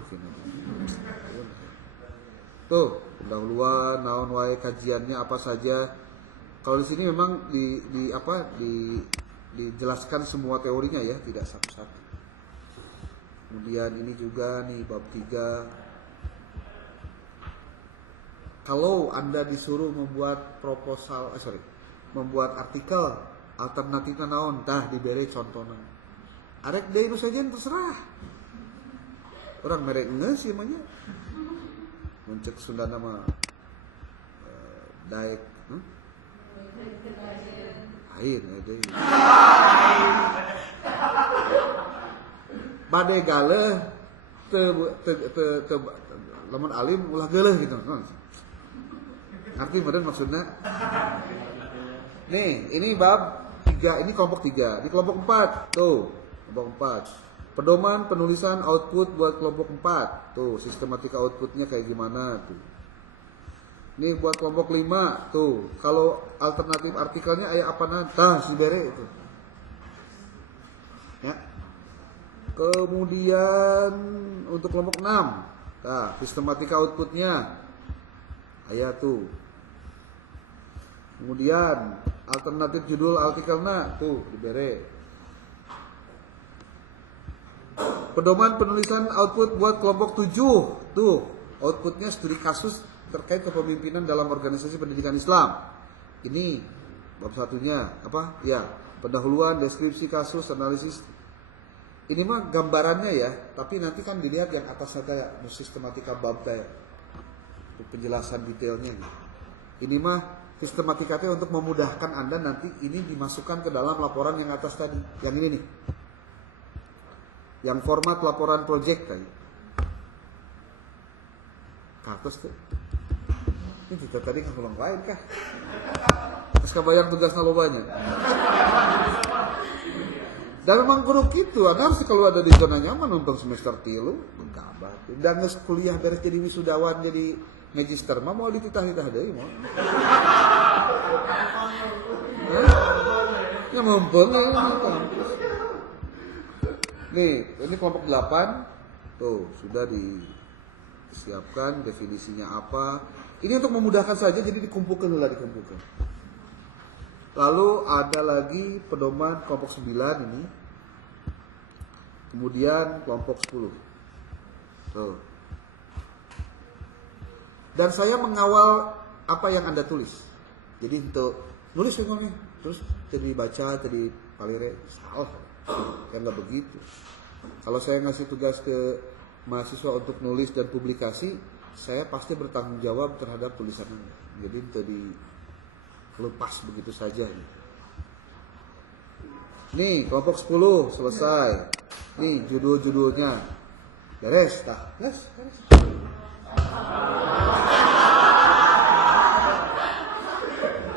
tuh pendahuluan naon wae kajiannya apa saja. Kalau di sini memang dijelaskan semua teorinya ya, tidak satu-satu. Kemudian ini juga nih bab 3. Kalau Anda disuruh membuat membuat artikel alternatifnya naon, tah dibere contohna. Arek deui nu sajen terserah. Orang merek geus ieu mah nya. Mun ceuk Sundana mah daek, air deui. Bade galeh teu lamun alim ulah geuleuh gitu. Ngerti meureun maksudna? Nih, ini bab 3, ini kelompok 3. Di kelompok 4, tuh, kelompok 4. Pedoman penulisan output buat kelompok 4. Tuh, sistematika outputnya kayak gimana tuh. Ini buat kelompok 5, tuh. Kalau alternatif artikelnya aya apana? Tah, dibere itu. Ya. Kemudian untuk kelompok 6, nah, sistematika outputnya aya tuh. Kemudian alternatif judul artikelnya tuh dibere. Pedoman penulisan output buat kelompok 7, tuh outputnya studi kasus terkait kepemimpinan dalam organisasi pendidikan Islam. Ini bab satunya apa? Ya, pendahuluan, deskripsi kasus, analisis. Ini mah gambarannya ya, tapi nanti kan dilihat yang atasnya kayak sistematika bab kayak penjelasan detailnya gitu. Ini mah sistematikanya untuk memudahkan Anda nanti ini dimasukkan ke dalam laporan yang atas tadi. Yang ini nih. Yang format laporan project tadi. Katos tuh. Ini kita tadi kan ulang lain kah? Terus kebayang tugasnya lobanya. Dan memang kudu gitu, Anda harus kalau ada di zona nyaman nonton semester 3 kabar. Dan geus kuliah beres jadi wisudawan jadi magister mah mau dititah-titah deui moal. Ya mumpung nih, ini kelompok 8. Tuh, sudah disiapkan definisinya apa. Ini untuk memudahkan saja jadi dikumpulkan. Lalu ada lagi pedoman kelompok 9 ini. Kemudian kelompok 10. Tuh. Dan saya mengawal apa yang Anda tulis. Jadi untuk nulis semuanya, terus jadi baca, jadi palire, salah. Kan nggak begitu. Kalau saya ngasih tugas ke mahasiswa untuk nulis dan publikasi, saya pasti bertanggung jawab terhadap tulisannya. Jadi jadi lepas begitu saja. Nih kelompok 10 selesai. Nih judul-judulnya beres, tah? Beres.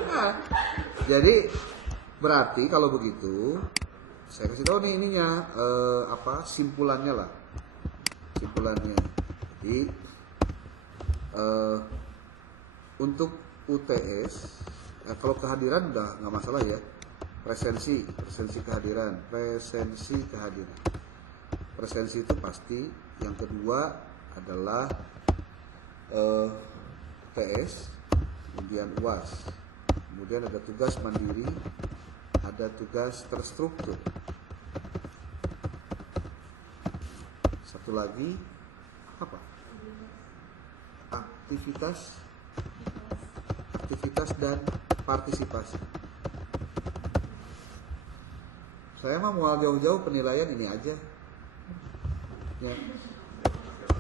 Nah, jadi berarti kalau begitu saya kasih tahu nih ininya simpulannya lah. Simpulannya. Jadi untuk UTS kalau kehadiran udah nggak masalah ya. Presensi kehadiran. Presensi itu pasti. Yang kedua adalah TS, kemudian UAS. Kemudian ada tugas mandiri, ada tugas terstruktur. Satu lagi apa? Aktivitas dan partisipasi. Saya mah mau jauh-jauh penilaian ini aja. Ya.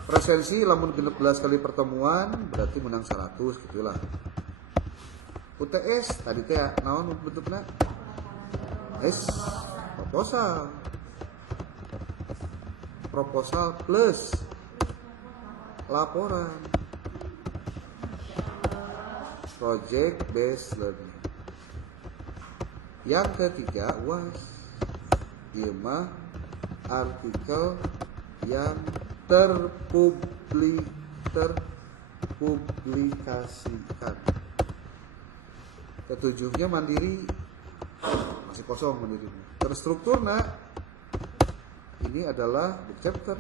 Presensi lamun 16 kali pertemuan berarti menang 100 gitulah. UTS tadi teh naon bentukna? Proposal plus laporan. Project based learning. Yang ketiga UAS. Ieu mah artikel yang terpublikasikan. Ketujuhnya mandiri, masih kosong mandiri. Terstruktur, nah ini adalah book chapter.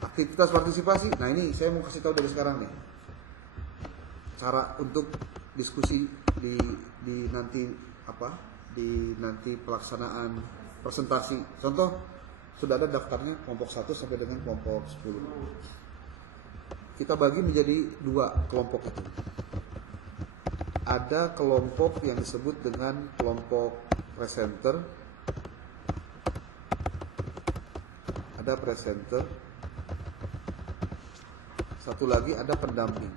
Aktivitas partisipasi, nah ini saya mau kasih tahu dari sekarang nih, cara untuk diskusi di nanti nanti pelaksanaan presentasi. Contoh, sudah ada daftarnya kelompok 1 sampai dengan kelompok 10. Kita bagi menjadi 2 kelompok itu. Ada kelompok yang disebut dengan kelompok presenter. Ada presenter. Satu lagi ada pendamping.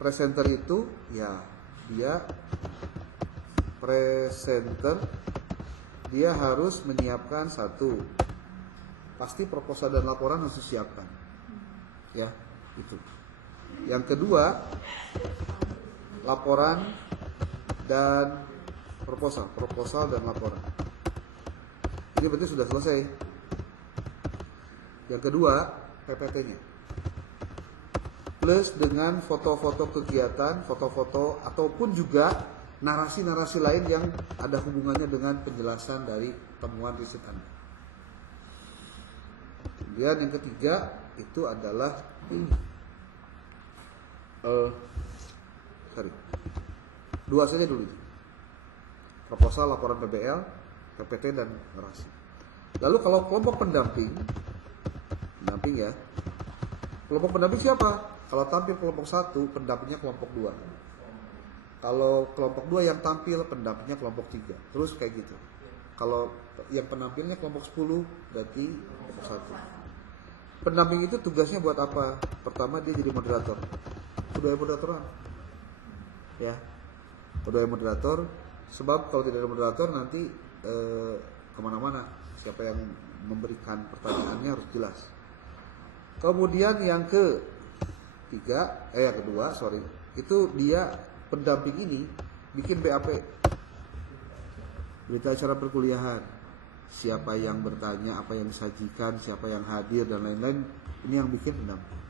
Presenter itu ya dia presenter, dia harus menyiapkan satu, pasti proposal dan laporan harus disiapkan, ya itu. Yang kedua, laporan dan proposal dan laporan. Ini berarti sudah selesai. Yang kedua, PPT-nya. Plus dengan foto-foto kegiatan, foto-foto ataupun juga narasi-narasi lain yang ada hubungannya dengan penjelasan dari temuan riset Anda. Kemudian yang ketiga itu adalah dua saja dulu itu. Proposal, laporan PBL, PPT dan narasi. Lalu kalau kelompok pendamping ya. Kelompok pendamping siapa? Kalau tampil kelompok 1, pendampingnya kelompok 2. Kalau kelompok 2 yang tampil, pendampingnya kelompok 3. Terus kayak gitu. Kalau yang penampilnya kelompok 10, berarti kelompok 1. Pendamping itu tugasnya buat apa? Pertama dia jadi moderator. Kedua moderatoran. Ya. Kedua moderator. Sebab kalau tidak ada moderator nanti kemana-mana. Siapa yang memberikan pertanyaannya harus jelas. Kemudian yang kedua, itu dia pendamping ini bikin BAP, berita acara perkuliahan, siapa yang bertanya, apa yang disajikan, siapa yang hadir dan lain-lain. Ini yang bikin pendamping.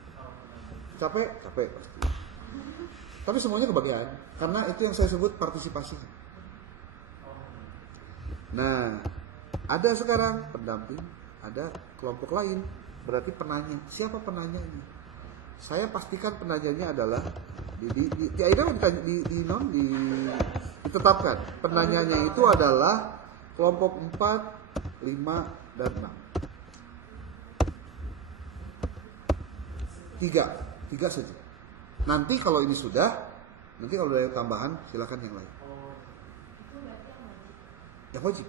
Capek pasti. Tapi semuanya kebagian, karena itu yang saya sebut partisipasi. Nah, ada sekarang pendamping, ada kelompok lain. Berarti penanya, siapa penanyanya? Saya pastikan penanyanya adalah ditetapkan. Penanyanya itu adalah kelompok 4, 5, dan 6. Tiga saja. Nanti kalau ini sudah, nanti kalau ada tambahan silakan yang lain. Ya wajib.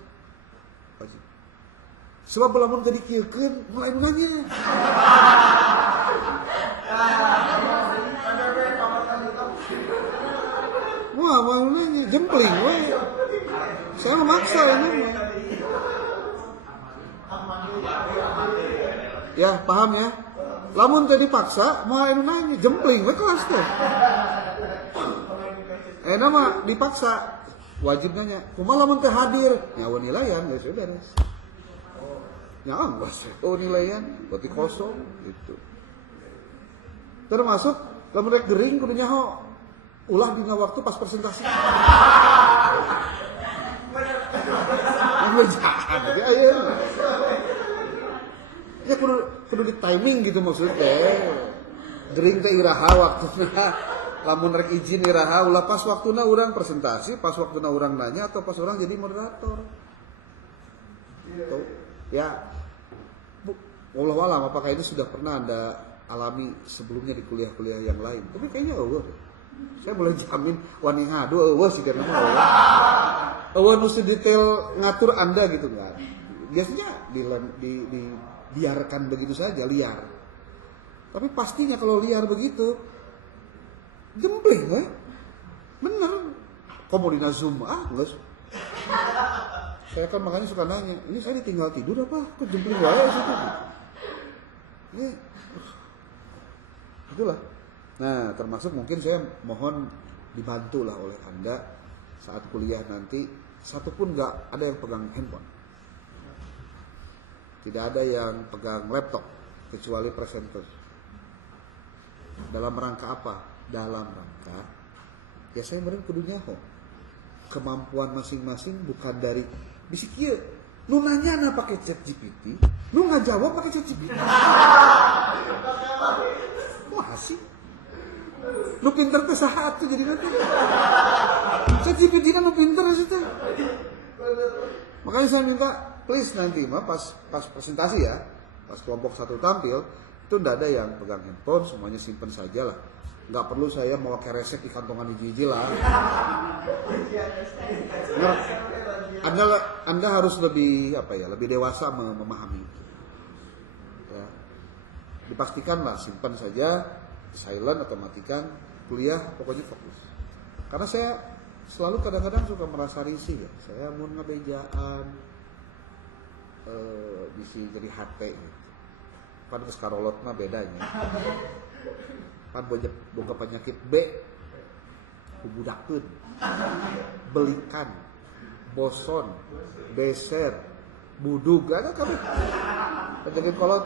Sebab lamun tadi kieukeun mulai nanya. Wah, mau nanya jempling we. Saya memaksa ini. Ya, paham ya? Lamun tadi paksa mau nanya jempling we kelas teh. Mah dipaksa wajib nanya. Kumaha lamun teh hadir? Nyawa nilaian geus beres. Ya anggas, nilaian berarti kosong gitu. Termasuk lamun rek gering kudu nyaho ulah dina waktu pas presentasi. Jahat jadi ayeuna. Ya kudu di timing gitu maksudnya. Gering teh iraha waktuna. Lamun rek izin iraha ulah pas waktuna urang presentasi, pas waktuna urang nanya atau pas urang jadi moderator. Gitu. Ya, wallahu alam apakah ini sudah pernah Anda alami sebelumnya di kuliah-kuliah yang lain. Tapi kayaknya saya boleh jamin wani ngadu sih karena mah nu detail ngatur Anda gitu enggak. Biasanya dibiarkan begitu saja liar. Tapi pastinya kalau liar begitu jempling we. Bener. Komodina Zoom enggak. Saya kan makanya suka nanya, ini saya ditinggal tidur apa? Kok jempling wae situ? Ini itulah. Nah, termasuk mungkin saya mohon dibantulah oleh Anda saat kuliah nanti satupun nggak ada yang pegang handphone, tidak ada yang pegang laptop, kecuali presenter. Dalam rangka apa? Dalam rangka ya saya meureun kudu nyaho. Kemampuan masing-masing bukan dari bisi kieu. Nu nanyana pakai ChatGPT, nu ngajawab pakai ChatGPT. Wah sih. Nu pinter teh saha atuh jadi nanti. ChatGPT kan nu pinter sih teh. Makanya saya minta please nanti mah pas presentasi ya, pas kelompok satu tampil itu ndak ada yang pegang handphone, semuanya simpen saja lah. Nggak perlu saya mau pakai resep di kantongan hiji-hiji lah. Anda harus lebih lebih dewasa memahami itu. Ya. Dipastikanlah simpan saja, silent atau matikan, kuliah pokoknya fokus. Karena saya selalu kadang-kadang suka merasa risih ya. Saya mau ngabejaan bisa jadi HP gitu. Pan geus karolot mah bedanya. Pan boga penyakit B kubudakeun, belikan, boson, beser, budug, ada kami penyakit kolot.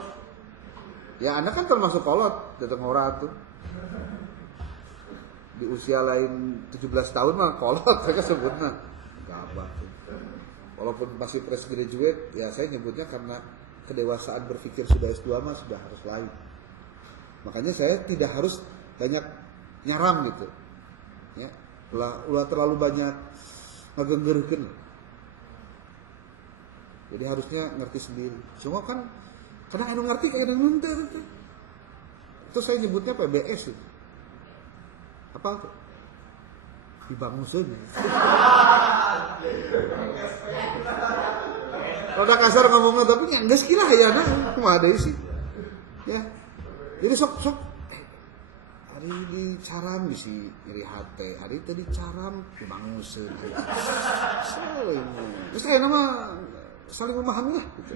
Ya Anda kan termasuk kolot, datang orang tuh. Di usia lain 17 tahun mah kolot saya sebutnya. Gabah tuh. Walaupun masih fresh graduate, ya saya nyebutnya karena kedewasaan berpikir sudah S2 mah sudah harus lain. Makanya saya tidak harus banyak nyaram gitu. Ya, ulah terlalu banyak ngegenggerkeun. Jadi harusnya ngerti sendiri. Cuma kan kadang anu ngerti kayak anu henteu. Itu saya nyebutnya PBS itu. Apa tuh? Dibanguseun. Rada kasar ngomongnya tapi nya geus kilah hayana kumaha deui sih. Ya. Jadi sok hari dicaram bisi iri hate, hari tadi dicaram dibanguseun. Terus kayak nama saling memahami lah gitu.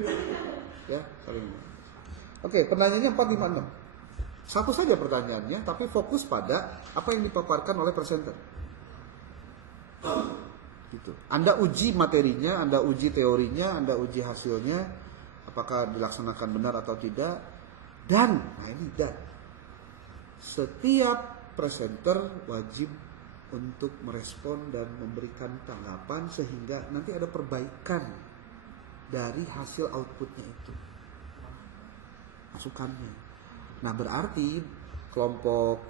Ya, saling. Oke, pertanyaannya 456. Satu saja pertanyaannya tapi fokus pada apa yang dipaparkan oleh presenter. Gitu. Anda uji materinya, Anda uji teorinya, Anda uji hasilnya, apakah dilaksanakan benar atau tidak. Dan, setiap presenter wajib untuk merespon dan memberikan tanggapan sehingga nanti ada perbaikan dari hasil outputnya itu, masukannya. Nah berarti kelompok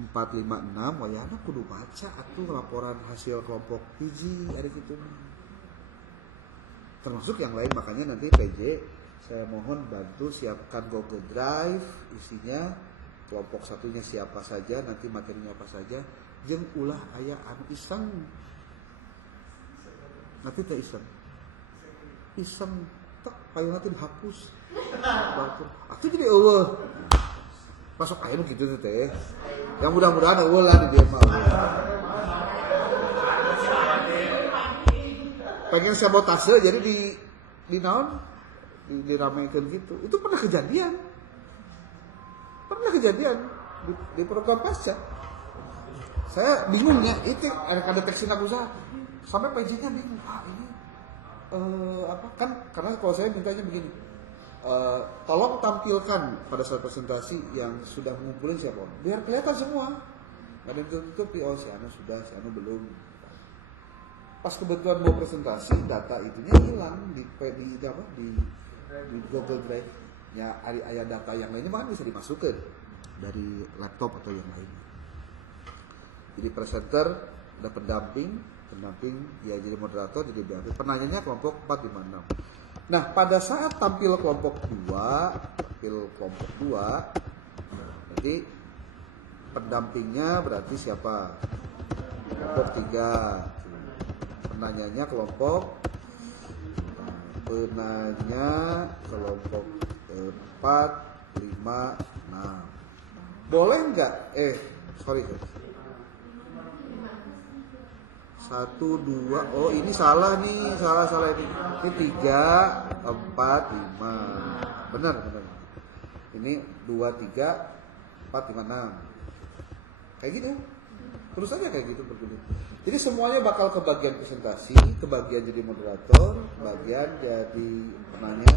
4, 5, 6 wayana kudu baca atuh laporan hasil kelompok hiji ada gitu. Termasuk yang lain, makanya nanti PJ saya mohon bantu siapkan Google Drive, isinya kelompok satunya siapa saja, nanti materinya apa saja, jeung ulah aya anu iseng. Nanti teh iseng tak payuna teh dihapus. Atuh jadi eueuh. Masuk aya nu kitu teh. Yang mudah-mudahan eueuh lah di dieu mah. Pengen sabotase jadi di naon? Diramekan gitu. Itu pernah kejadian di program pasca. Saya bingung ya, itu ada deteksi usaha sampai PJ-nya bingung. Ini apa kan? Karena kalau saya mintanya begini, tolong tampilkan pada saat presentasi yang sudah ngumpulin siapa, biar kelihatan semua. Nggak ada yang tutup, oh si Anu sudah, si Anu belum. Pas kebetulan mau presentasi, data itunya hilang di Google Drive. Ya, ada data yang lainnya bahkan bisa dimasukkan dari laptop atau yang lainnya. Jadi presenter, ada pendamping ya jadi moderator, jadi BAP. Penanyanya kelompok 4, 5, 6. Nah, pada saat tampil kelompok 2, nanti pendampingnya berarti siapa? Kelompok 3. Penanyanya kelompok penanya kelompok 4, 5, 6. Boleh nggak? Sorry. 1, 2. Oh ini salah nih, salah ini. Ini 3, 4, 5. Benar. Ini 2, 3, 4, 5, 6. Kayak gitu. Terus aja kayak gitu bergulir. Jadi semuanya bakal kebagian presentasi, kebagian jadi moderator, bagian jadi penanya,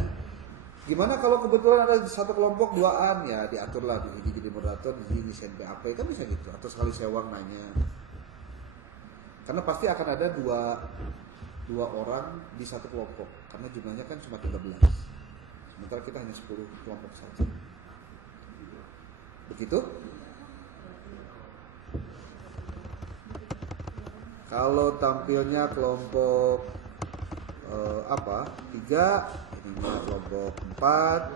Gimana kalau kebetulan ada satu kelompok duaan, ya diaturlah di sini jadi moderator, di sini desain BAP, kan bisa gitu. Atau sekali sewang nanya. Karena pasti akan ada dua orang di satu kelompok, karena jumlahnya kan cuma 13. Sementara kita hanya 10 kelompok saja. Begitu? Kalau tampilnya kelompok 3, ininya kelompok 4,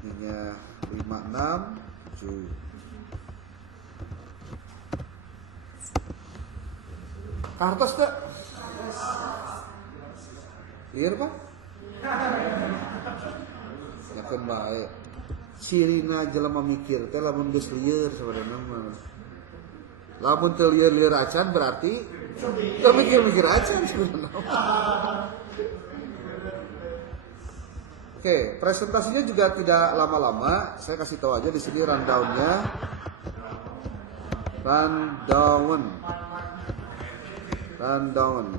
ininya 5, 6, 7. Kartos tak? Liar Pak? Yakin baik. Sirina jelema mikir teh lamun geus lieur sabarana mah. Lamun teu lieur-lieur acan berarti teu mikir-mikir acan sebenarnya. Oke, presentasinya juga tidak lama-lama. Saya kasih tahu aja di sini rundown-nya.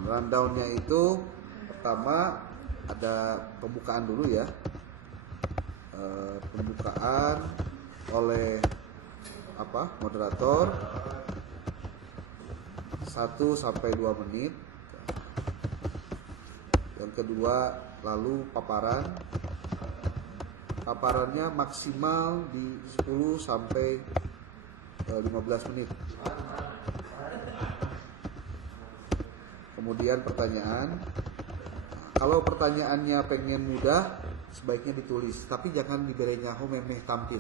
Rundown-nya itu pertama ada pembukaan dulu ya. Pembukaan oleh moderator 1-2 menit. Yang kedua lalu paparannya maksimal di 10-15 menit. Kemudian pertanyaan. Kalau pertanyaannya pengen mudah, sebaiknya ditulis, tapi jangan diberi nyaho memeh tampil.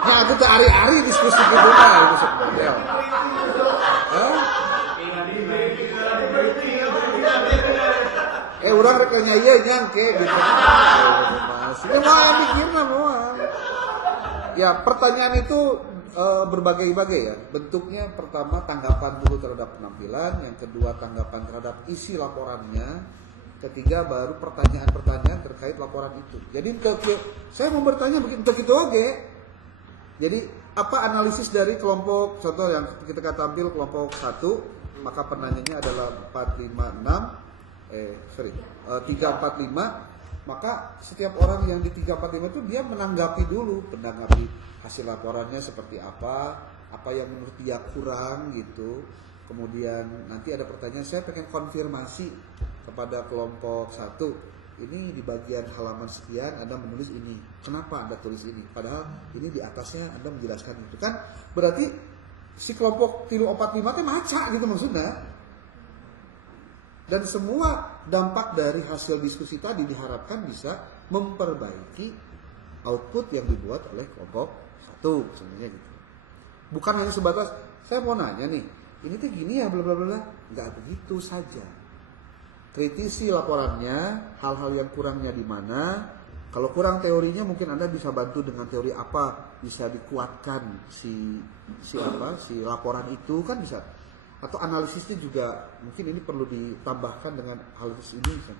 Nah, itu hari-hari diskusi gitu lah, itu model. Urang rek nyaia nyangke gitu. Ini moal mikirna moal. Ya, pertanyaan itu berbagai-bagai ya. Bentuknya pertama tanggapan dulu terhadap penampilan, yang kedua tanggapan terhadap isi laporannya, ketiga baru pertanyaan-pertanyaan terkait laporan itu. Jadi saya mau bertanya begitu oke. Jadi apa analisis dari kelompok, contoh yang kita tampil kelompok 1, maka penanyanya adalah 3, 4, 5, maka setiap orang yang di 3, 4, 5 itu dia menanggapi hasil laporannya seperti apa yang menurut dia kurang gitu. Kemudian nanti ada pertanyaan, saya pengen konfirmasi kepada kelompok 1, ini di bagian halaman sekian Anda menulis ini, kenapa Anda tulis ini, padahal ini di atasnya Anda menjelaskan itu, kan berarti si kelompok 3, 4, 5 itu maca gitu maksudnya. Dan semua dampak dari hasil diskusi tadi diharapkan bisa memperbaiki output yang dibuat oleh kelompok 1 sebenarnya gitu. Bukan hanya sebatas saya mau nanya nih, ini tuh gini ya bla bla bla, nggak begitu saja. Kritisi laporannya, hal-hal yang kurangnya di mana. Kalau kurang teorinya mungkin Anda bisa bantu dengan teori apa, bisa dikuatkan si laporan itu kan bisa. Atau analisisnya juga mungkin ini perlu ditambahkan dengan analisis ini kan.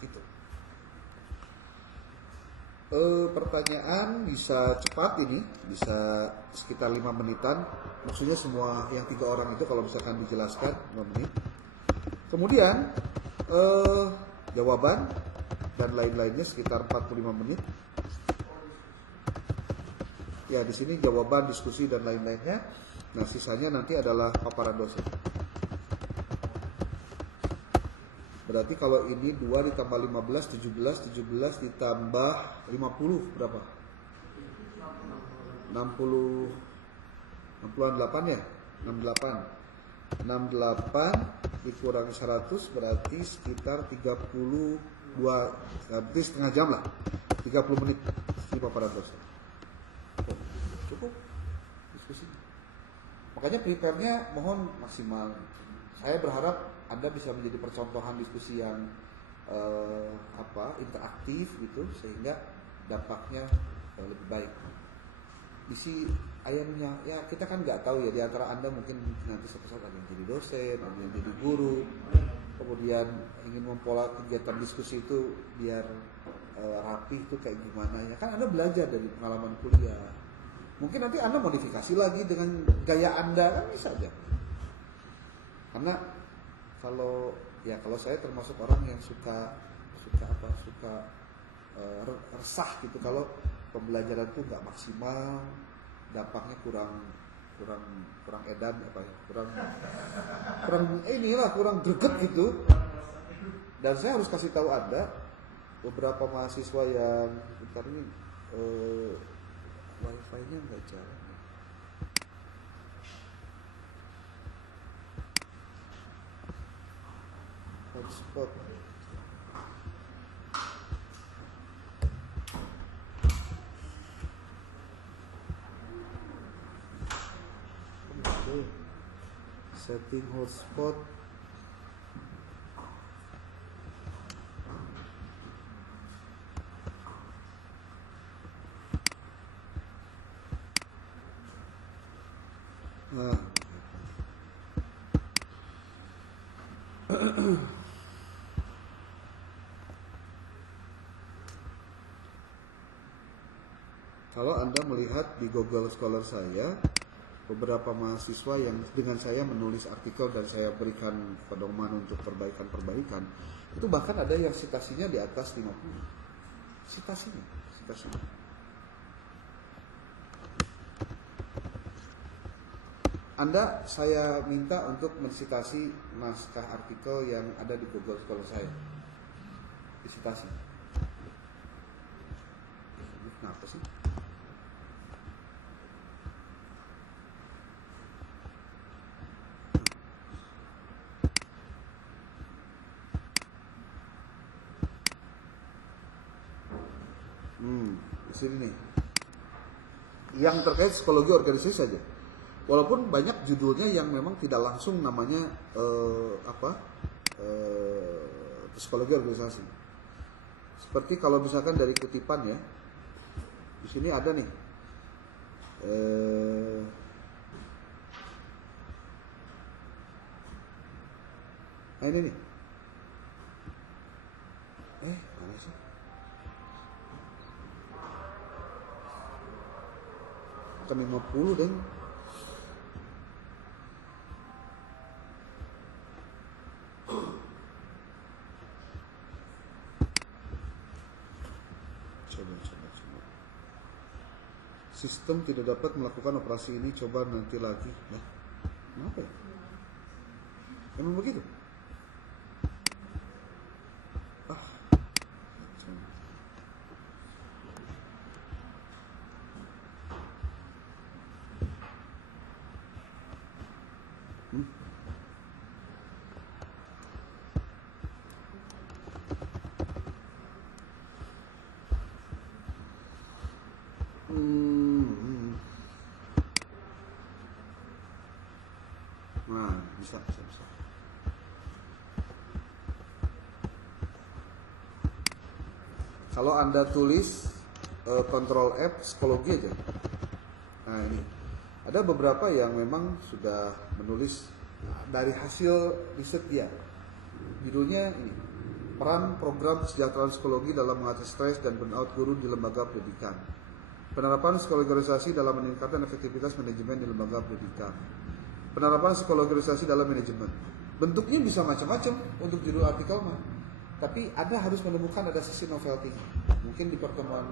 Gitu. Pertanyaan bisa cepat ini, bisa sekitar 5 menitan. Maksudnya semua yang 3 orang itu kalau misalkan dijelaskan 5 menit. Kemudian jawaban dan lain-lainnya sekitar 45 menit. Ya, di sini jawaban, diskusi dan lain-lainnya. Nah, sisanya nanti adalah paparan dosen. Berarti kalau ini 2 ditambah 15, 17 ditambah 50 berapa? 68 ya? 68 dikurangi 100 berarti sekitar 32, berarti setengah jam lah. 30 menit di paparan dosen. Cukup diskusi. Makanya prepare-nya mohon maksimal. Saya berharap Anda bisa menjadi percontohan diskusi yang interaktif gitu sehingga dampaknya lebih baik. Isi ayamnya ya kita kan nggak tahu ya, di antara Anda mungkin nanti suatu saat ada yang jadi dosen, ada yang jadi guru, kemudian ingin mempola kegiatan diskusi itu biar rapi itu kayak gimana ya, kan Anda belajar dari pengalaman kuliah. Mungkin nanti Anda modifikasi lagi dengan gaya Anda, kan bisa aja. Karena kalau Ya kalau saya termasuk orang yang resah gitu kalau pembelajaran tuh nggak maksimal, dampaknya kurang kurang kurang edan apa ya, kurang greget gitu. Dan saya harus kasih tahu Anda, beberapa mahasiswa yang bentar ini wifi-nya nggak jalan. Hotspot. Oke. Setting hotspot. Nah. Kalau Anda melihat di Google Scholar saya, beberapa mahasiswa yang dengan saya menulis artikel dan saya berikan pedoman untuk perbaikan-perbaikan, itu bahkan ada yang citasinya di atas 50. Citasinya. Anda saya minta untuk mensitasi naskah artikel yang ada di Google Scholar saya. Disitasi. Kenapa sih? Di sini nih. Yang terkait psikologi organisasi saja. Walaupun banyak judulnya yang memang tidak langsung namanya psikologi organisasi. Seperti kalau misalkan dari kutipan ya, di sini ada nih. Nah ini nih. Mana sih? Bukan 50 deh. Coba. Sistem tidak dapat melakukan operasi ini, coba nanti lagi. Nah, kenapa ya? Emang begitu? Nah, bisa. Kalau Anda tulis Ctrl F psikologi aja. Nah ini ada beberapa yang memang sudah menulis dari hasil riset dia. Judulnya ini, peran program kesejahteraan psikologi dalam mengatasi stres dan burnout guru di lembaga pendidikan. Penerapan psikologi organisasi dalam meningkatkan efektivitas manajemen di lembaga pendidikan. Penerapan psikologi organisasi dalam manajemen. Bentuknya bisa macam-macam untuk judul artikel mah. Tapi Anda harus menemukan ada sisi novelty. Mungkin di pertemuan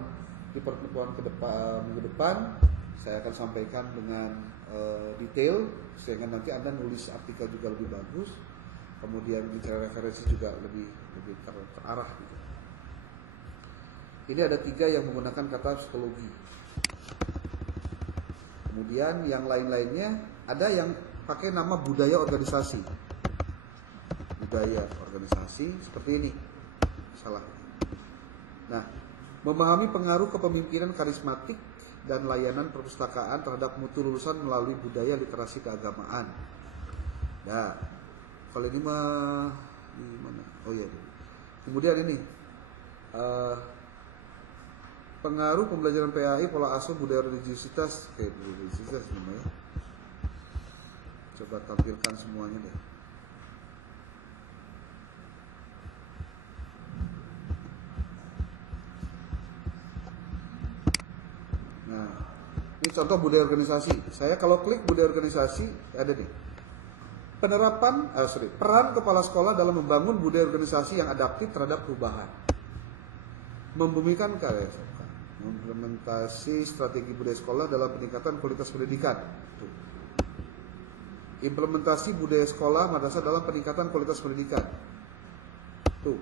minggu depan saya akan sampaikan dengan detail sehingga nanti Anda nulis artikel juga lebih bagus. Kemudian bicara referensi juga lebih terarah gitu. Ini ada 3 yang menggunakan kata psikologi. Kemudian yang lain-lainnya ada yang pakai nama budaya organisasi. Budaya organisasi seperti ini. Salah. Nah, memahami pengaruh kepemimpinan karismatik dan layanan perpustakaan terhadap mutu lulusan melalui budaya literasi keagamaan. Nah, kalau ini mah di mana? Oh iya. Kemudian ini pengaruh pembelajaran PAI, pola asuh, budaya religiusitas, namanya. Coba tampilkan semuanya deh. Nah, ini contoh budaya organisasi. Saya kalau klik budaya organisasi ada nih. Peran kepala sekolah dalam membangun budaya organisasi yang adaptif terhadap perubahan. Membumikan karya implementasi strategi budaya sekolah dalam peningkatan kualitas pendidikan. Tuh. Implementasi budaya sekolah madrasah dalam peningkatan kualitas pendidikan. Tuh.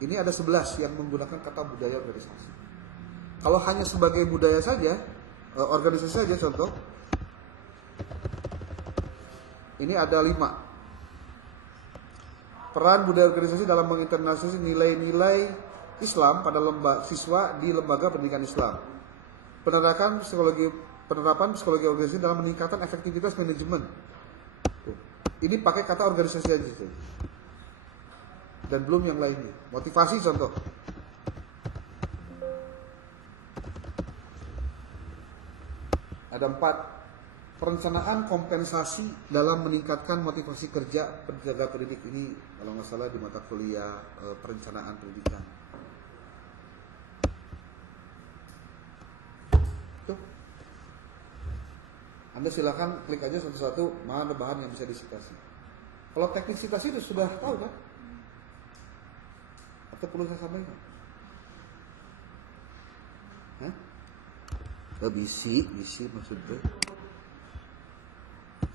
Ini ada 11 yang menggunakan kata budaya organisasi. Kalau hanya sebagai budaya saja, organisasi saja contoh, ini ada 5. Peran budaya organisasi dalam menginternalisasi nilai-nilai Islam pada siswa di lembaga pendidikan Islam. Penerapan psikologi organisasi dalam meningkatkan efektivitas manajemen. Ini pakai kata organisasi aja. Dan belum yang lainnya. Motivasi contoh. Ada 4. Perencanaan kompensasi dalam meningkatkan motivasi kerja penjaga pendidik. Ini kalau nggak salah di mata kuliah perencanaan pendidikan. Tuh. Anda silakan klik aja satu-satu mana bahan yang bisa disitasi. Kalau teknik sitasi itu sudah tahu kan? Atau perlu saya sampaikan? Hah? Bisi maksudnya.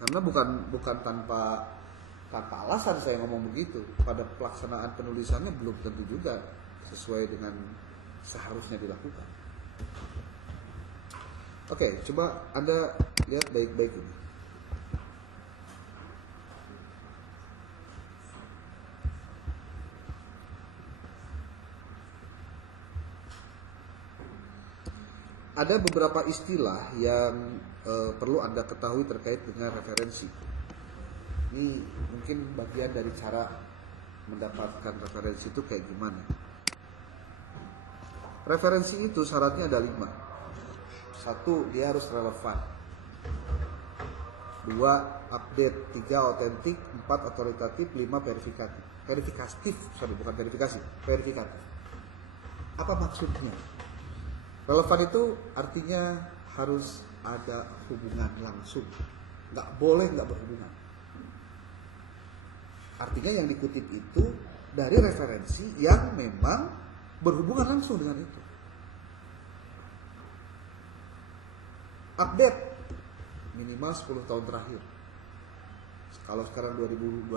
Karena bukan tanpa alasan saya ngomong begitu. Pada pelaksanaan penulisannya belum tentu juga sesuai dengan seharusnya dilakukan. Oke, coba Anda lihat baik-baik ini. Ada beberapa istilah yang perlu Anda ketahui terkait dengan referensi. Ini mungkin bagian dari cara mendapatkan referensi itu kayak gimana. Referensi itu syaratnya ada 5. 1, dia harus relevan. 2, update. 3, otentik. 4, otoritatif. 5, verifikatif. Verifikatif. Apa maksudnya? Relevan itu artinya harus ada hubungan langsung. Nggak boleh nggak berhubungan. Artinya yang dikutip itu dari referensi yang memang berhubungan langsung dengan itu. Update minimal 10 tahun terakhir. Kalau sekarang 2025,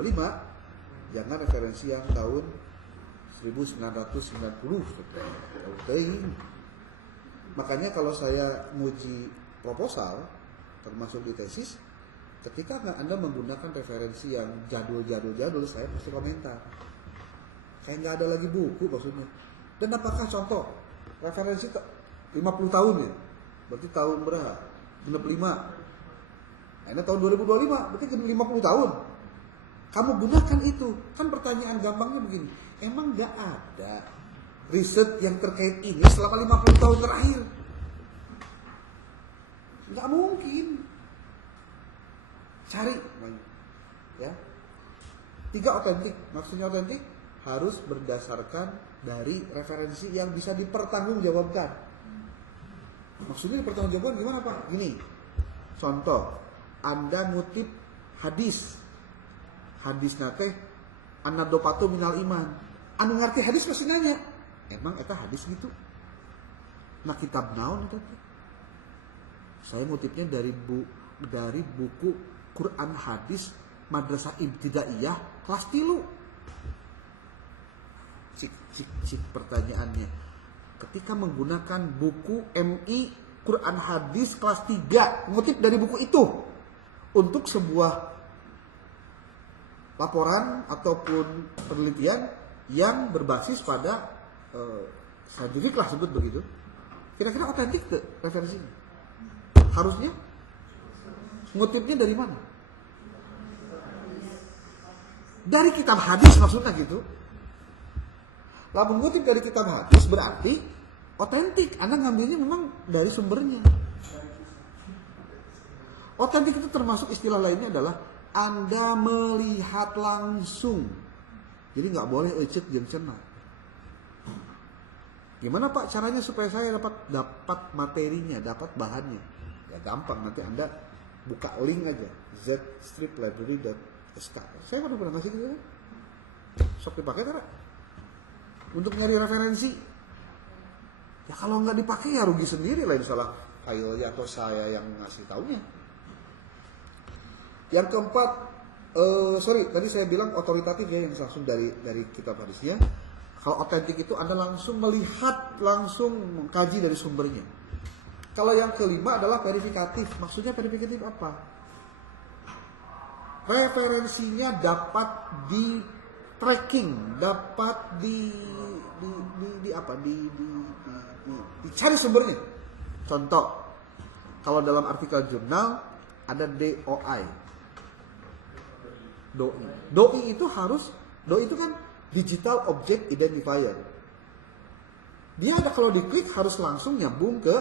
jangan referensi yang tahun 1990. Makanya kalau saya nguji proposal, termasuk di tesis, ketika Anda menggunakan referensi yang jadul, saya pasti komentar. Kayak nggak ada lagi buku maksudnya. Dan apakah contoh referensi 50 tahun ya? Berarti tahun berapa? Genep 5. Ini tahun 2025, berarti genep 50 tahun. Kamu gunakan itu. Kan pertanyaan gampangnya begini. Emang nggak ada riset yang terkait ini selama 50 tahun terakhir? Nggak mungkin. Cari, ya. 3, otentik. Maksudnya otentik harus berdasarkan dari referensi yang bisa dipertanggungjawabkan. Maksudnya dipertanggungjawabkan gimana Pak? Gini, contoh, Anda ngutip hadis nate anadopatu minal iman. Anu ngerti hadis pasti nanya, emang eta hadis gitu? Nah kitab naon itu? Saya ngutipnya dari buku Quran Hadis Madrasah Ibtidaiyah kelas 3. Cik pertanyaannya. Ketika menggunakan buku MI Quran Hadis kelas 3, ngutip dari buku itu untuk sebuah laporan ataupun penelitian yang berbasis pada saintifik lah sebut begitu. Kira-kira otentik tuh referensinya? Harusnya ngutipnya dari mana? Dari kitab hadis maksudnya gitu. Lamun ngutip dari kitab hadis berarti otentik. Anda ngambilnya memang dari sumbernya. Otentik itu termasuk istilah lainnya adalah Anda melihat langsung. Jadi nggak boleh ecek jeung cenah. Gimana Pak caranya supaya saya dapat materinya, dapat bahannya? Ya gampang, nanti Anda buka link aja, zstriplibrary.com. SK. Saya pernah ngasih gitu kan. Sok dipakai kan? Untuk nyari referensi. Ya kalau nggak dipakai ya rugi sendiri lah, salah filenya atau saya yang ngasih taunya. Yang keempat, tadi saya bilang otoritatif ya, yang langsung dari kitab hadisnya. Kalau otentik itu Anda langsung melihat, langsung mengkaji dari sumbernya. Kalau yang kelima adalah verifikatif. Maksudnya verifikatif apa? Referensinya dapat di tracking, dapat dicari sumbernya. Contoh, kalau dalam artikel jurnal ada DOI. DOI itu kan Digital Object Identifier. Dia ada, kalau diklik harus langsung nyambung ke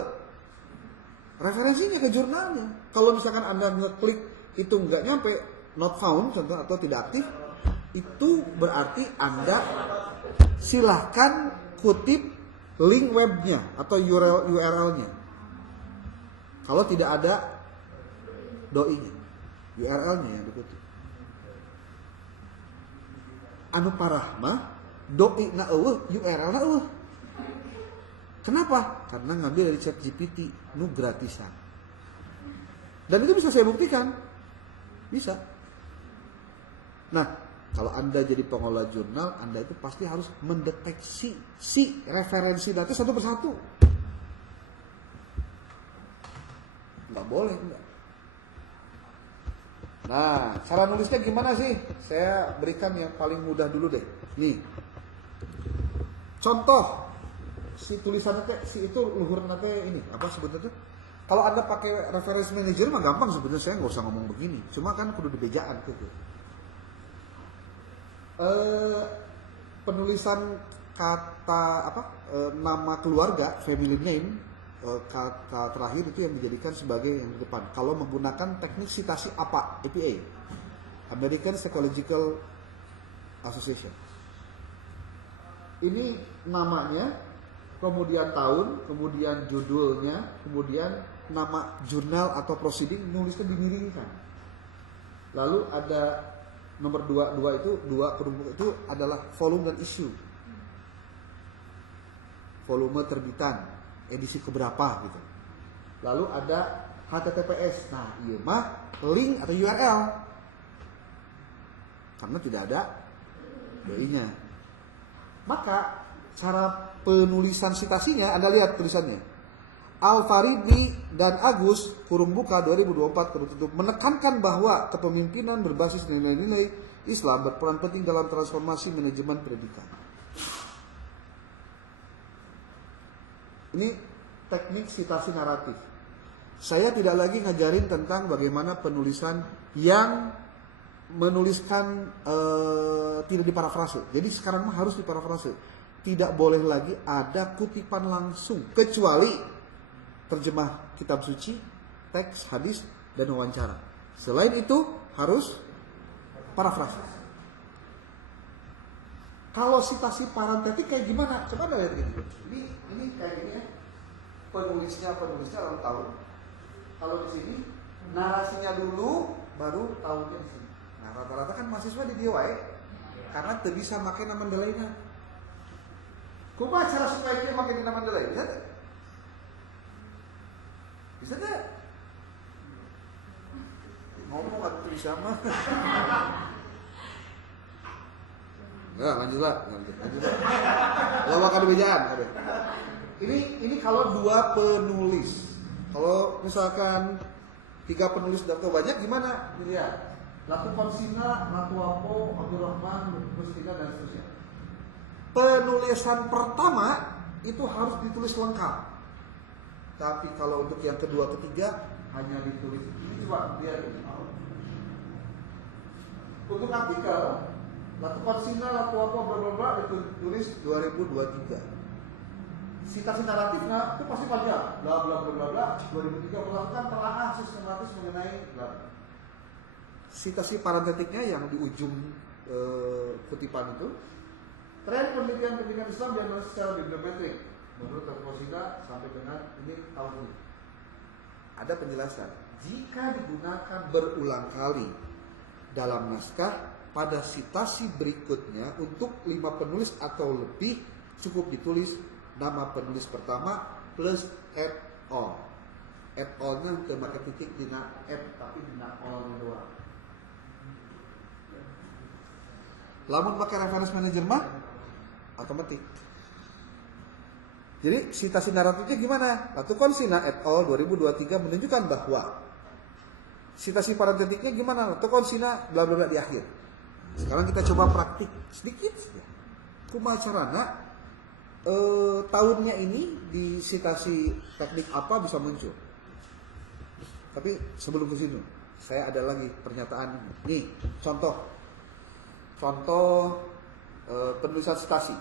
referensinya, ke jurnalnya. Kalau misalkan Anda ngeklik itu nggak nyampe, not found contoh, atau tidak aktif, itu berarti Anda silahkan kutip link webnya atau URL-nya. Kalau tidak ada doi-nya, URL-nya yang dikutip. Anu parah mah doi na eueuh, URL na eueuh. Kenapa? Karena ngambil dari ChatGPT, nu gratisan. Dan itu bisa saya buktikan. Bisa. Nah, kalau Anda jadi pengelola jurnal, Anda itu pasti harus mendeteksi si referensi data satu persatu. Nggak boleh, enggak. Nah, cara nulisnya gimana sih? Saya berikan yang paling mudah dulu deh. Nih. Contoh si tulisannya si itu luhur nate ini, apa sebetulnya tuh? Kalau Anda pakai reference manager mah gampang sebenarnya, saya nggak usah ngomong begini. Cuma kan kudu dibejaan gitu. Penulisan kata nama keluarga, family name, kata terakhir itu yang dijadikan sebagai yang di depan. Kalau menggunakan teknik citasi APA, American Psychological Association. Ini namanya, kemudian tahun, kemudian judulnya, kemudian nama jurnal atau proceeding, nulisnya dimiringkan. Lalu ada nomor 2 itu, 2 perumpuk itu adalah volume dan issue. Volume terbitan, edisi keberapa gitu. Lalu ada HTTPS. Nah, iya mah link atau URL. Karena tidak ada doi-nya. Maka cara penulisan citasinya Anda lihat tulisannya. Al-Faridi dan Agus kurung buka 2024 kurung tutup menekankan bahwa kepemimpinan berbasis nilai-nilai Islam berperan penting dalam transformasi manajemen pendidikan. Ini teknik citasi naratif. Saya tidak lagi ngajarin tentang bagaimana penulisan yang menuliskan tidak diparafrase. Jadi sekarang mah harus diparafrase. Tidak boleh lagi ada kutipan langsung kecuali terjemah kitab suci, teks, hadis, dan wawancara. Selain itu harus parafrase. Kalau citasi parentetik kayak gimana? Coba Anda lihat gitu. Ini kayak gini ya. Penulisnya ulang tahun. Kalau di sini narasinya dulu, baru tahunnya di sini. Nah, rata-rata kan mahasiswa di DIY karena tidak bisa pakai nama delaina. Kumaha cara supaya dia pakai nama delaina? Bisa tidak? Bisa tidak? Ngomong atau bisa mah? Enggak, lanjut lah. Kalau makan bejaan, ada. Ini kalau 2 penulis. Kalau misalkan 3 penulis daftar banyak gimana? Lihat. Latu Konsina, Latu Apo, Abdul Rahman, Mustika dan seterusnya. Penulisan pertama itu harus ditulis lengkap. Tapi kalau untuk yang kedua, ketiga hanya ditulis. Ini coba lihat. Untuk artikel Latu Konsina, Latu Apo, bla bla bla ditulis 2023. Citasi naratifnya itu pasti panjang, bla bla bla bla bla. 2003 melakukan penelaahan sistematis mengenai bla. Citasi parentetiknya yang di ujung kutipan itu, tren penelitian Islam dianalisis secara bibliometrik menurut Al-Qasida sampai dengan ini tahun ini. Ada penjelasan, jika digunakan berulang kali dalam naskah pada citasi berikutnya untuk 5 penulis atau lebih cukup ditulis nama penulis pertama plus et al. Et al-nya teu make titik dina et tapi dina all doang. Lamun pakai reference manager mah otomatis. Jadi citasi naratifnya gimana? Latu Konsina et al 2023 menunjukkan bahwa citasi parentetiknya gimana? Latu Konsina bla bla bla di akhir. Sekarang kita coba praktik sedikit ya. Kumaha carana tahunnya ini di citasi teknik apa bisa muncul. Tapi sebelum ke situ, saya ada lagi pernyataan ini. Nih, contoh penulisan citasi.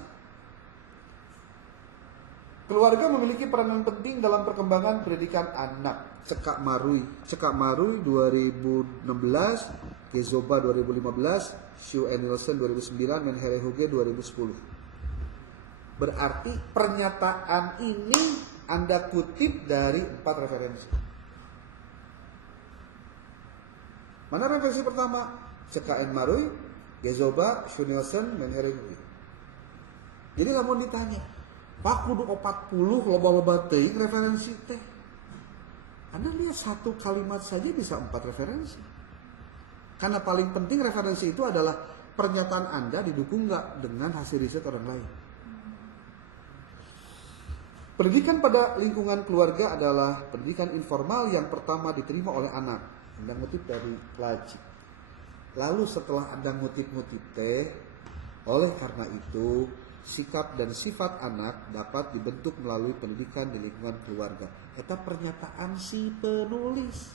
Keluarga memiliki peranan penting dalam perkembangan pendidikan anak. Cekak Marui 2016, Gezoba 2015, Hugh and Nielsen 2009, Menhere Huge 2010. Berarti pernyataan ini Anda kutip dari 4 referensi. Mana referensi pertama? Cekak and Marui, Gezoba, Hugh Nielsen, Menhere Huge. Jadi lamun ditanya, Pak kudu 40 loba-loba teuing referensi teh. Anda lihat satu kalimat saja bisa 4 referensi. Karena paling penting referensi itu adalah pernyataan Anda didukung nggak dengan hasil riset orang lain. Pendidikan pada lingkungan keluarga adalah pendidikan informal yang pertama diterima oleh anak. Anda ngutip dari Laci. Lalu setelah Anda ngutip-ngutip teh, oleh karena itu sikap dan sifat anak dapat dibentuk melalui pendidikan di lingkungan keluarga. Eta pernyataan si penulis.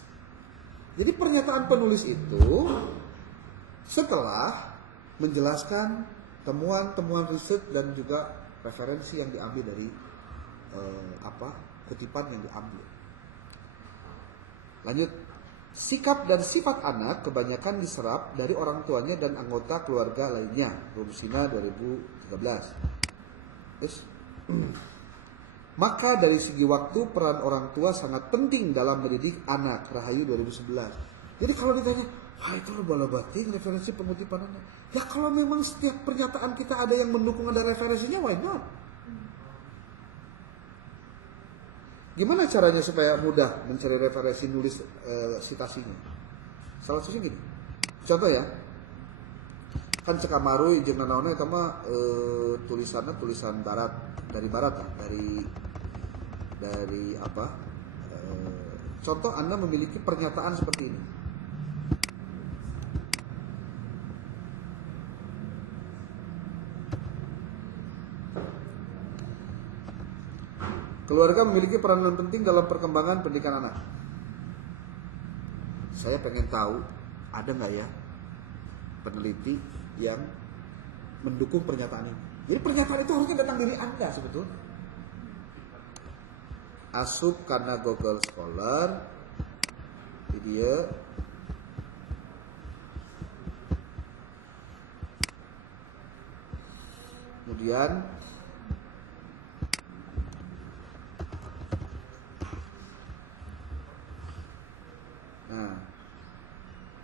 Jadi pernyataan penulis itu setelah menjelaskan temuan-temuan riset dan juga referensi yang diambil dari kutipan yang diambil. Lanjut. Sikap dan sifat anak kebanyakan diserap dari orang tuanya dan anggota keluarga lainnya. Rumsina 2013. Maka dari segi waktu peran orang tua sangat penting dalam mendidik anak. Rahayu 2011. Jadi kalau ditanya, itu loba-loba referensi pengutipan anak. Ya kalau memang setiap pernyataan kita ada yang mendukung ada referensinya, why not? Gimana caranya supaya mudah mencari referensi nulis citasinya? Salah satunya gini. Contoh ya. Kan Cekak Marui jeung nanaonna eta mah tulisannya tulisan barat, dari barat lah, dari apa? Contoh Anda memiliki pernyataan seperti ini. Keluarga memiliki peranan penting dalam perkembangan pendidikan anak. Saya pengen tahu, ada nggak ya peneliti yang mendukung pernyataan ini? Jadi pernyataan itu harusnya datang dari Anda sebetulnya. Asup karena Google Scholar, dia kemudian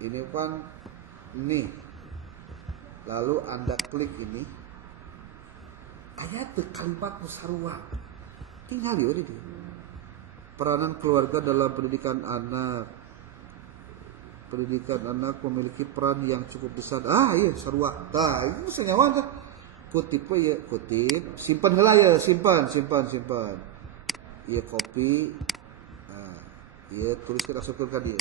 ini kan nih, lalu Anda klik ini, ayat kalimat musarua, tinggal ya ini. Peranan keluarga dalam pendidikan anak. Pendidikan anak memiliki peran yang cukup besar. Iya sarua. Itu senyawa dah. Kutip ya, kutip, simpan heula ya, simpan. Iya copy. Iya tuliskan asupkeun ka dieu.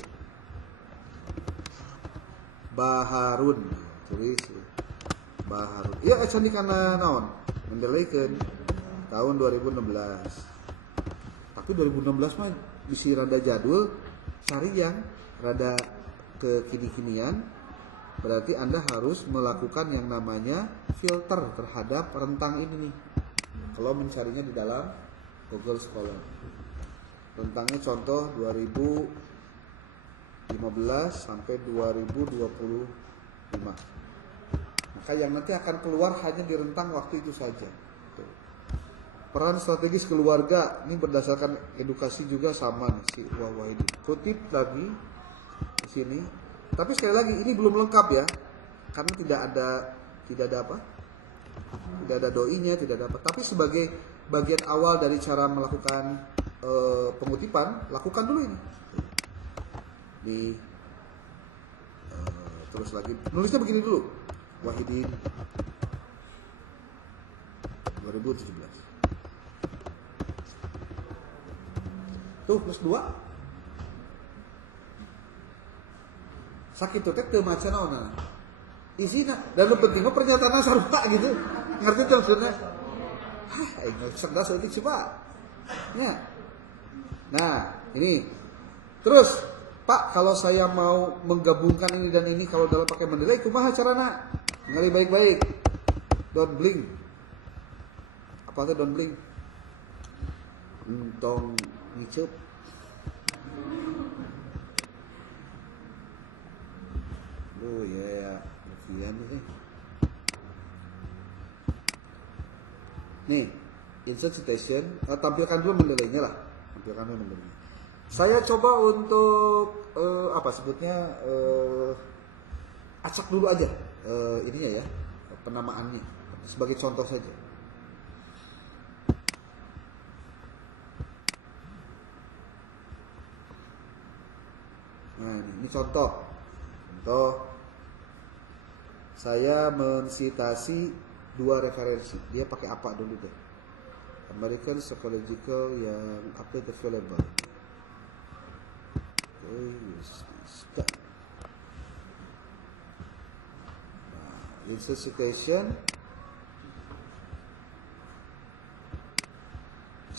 Baharun tulis Baharun. Ya can kana naon? Mendeleikeun tahun 2016. Tapi 2016 mah bisi rada jadul, cari yang rada kekini-kinian. Berarti Anda harus melakukan yang namanya filter terhadap rentang ini nih. Kalau mencarinya di dalam Google Scholar. Rentangnya contoh 2015 sampai 2025. Maka yang nanti akan keluar hanya di rentang waktu itu saja. Peran strategis keluarga ini berdasarkan edukasi juga sama nih si Wahidi. Kutip lagi di sini Tapi sekali lagi ini belum lengkap ya, karena tidak ada apa? Tidak ada doinya, tidak ada apa. Tapi sebagai bagian awal dari cara melakukan pengutipan, lakukan dulu ini. Terus lagi nulisnya begini dulu. Wahidin 2017. Tuh plus 2. Sakit tuh teh teu maca naonna. Isina dan lu penting mah pernyataan sarua gitu. Ngerti tuh maksudnya? Hah, aing cerdas eutik coba. Ya. Nah, ini. Terus, Pak, kalau saya mau menggabungkan ini dan ini kalau dalam pakai mendelay kumaha carana? Ngali baik-baik. Don't blink. Apa itu don't blink? Entong ngiceup. Oh ya, bagian nih. Nih, insert citation, tampilkan dulu mendelaynya lah. Tampilkan dulu mendelaynya. Saya coba untuk apa sebutnya acak dulu aja ininya ya, penamaannya sebagai contoh saja. Nah, ini contoh. Saya mensitasi 2 referensi. Dia pakai apa dulu deh? American Psychological yang apa itu available. Nah, insert citation.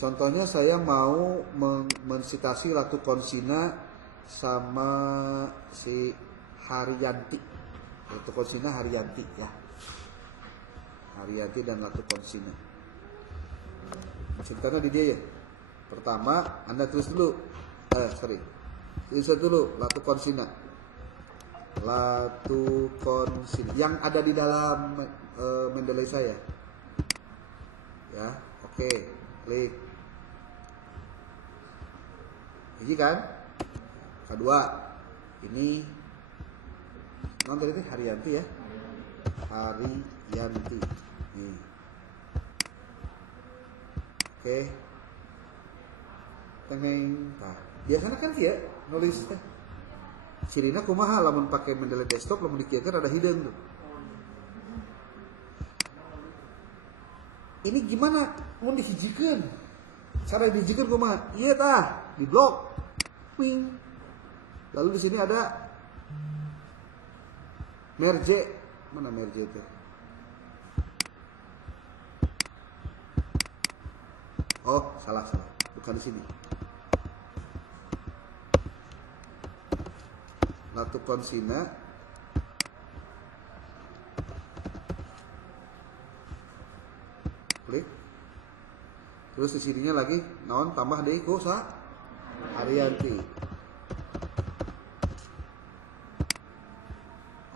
Contohnya saya mau mensitasi Ratu Konsina sama si Haryanti. Ratu Konsina Haryanti ya. Haryanti dan Ratu Konsina. Ceritanya di dia ya. Pertama, Anda tulis dulu. Tulis dulu Ratu Konsina. Ratu Konsina yang ada di dalam Mendeley saya. Ya, oke. Klik. Ini kan? Kedua, ini non tadi Haryanti ya. Haryanti. Nih. Oke. Tengeng. Nah, biasanya kan dia nulis teh. Cirina kumaha lamun pakai Mendeley desktop lamun dikieukeun ada hidung tuh. Ini gimana mun dihijikeun? Cara dihijikeun kumaha? Ieu tah, di blok. Ping. Lalu di sini ada merge. Mana merge itu? Oh, salah. Bukan di sini. Ratu Konsina. Klik. Terus di sininya lagi naon tambah deui ku sa Haryanti.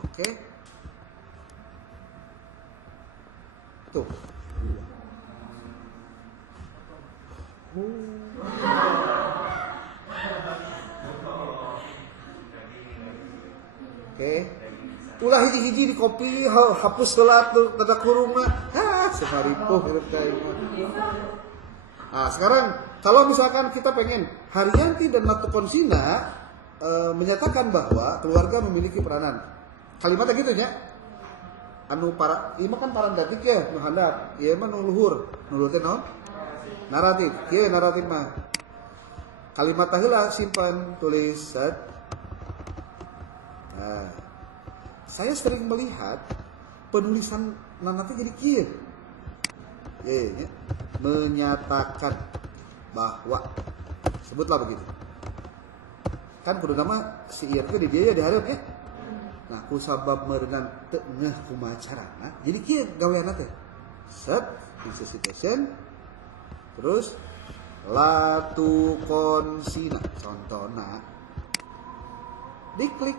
Oke. Tuh. Oke. Ulah hiji-hiji di kopi hapus heula tanda kurung mah. Semaripuh hirup kain mah. Nah, sekarang kalau misalkan kita pengen Haryanti dan Ratu Konsina menyatakan bahwa keluarga memiliki peranan. Kalimatnya gitu nya. Anu para ieu mah kan parandatik ya, nu handap. Ieu mah nu luhur. Nu luhur teh naon? Naratif. Kieu naratif mah. Kalimat heula simpan tulis set. Nah, saya sering melihat penulisan nanti jadi kieu. Ya, menyatakan bahwa sebutlah begitu. Kan kudu nama si ieu teh di dia ya dihareup ya. Nah, ku sabab meureungan teu ngeuh kumaha carana. Jadi kieu gaweanna teh. Set citation terus Ratu Konsina contohna diklik.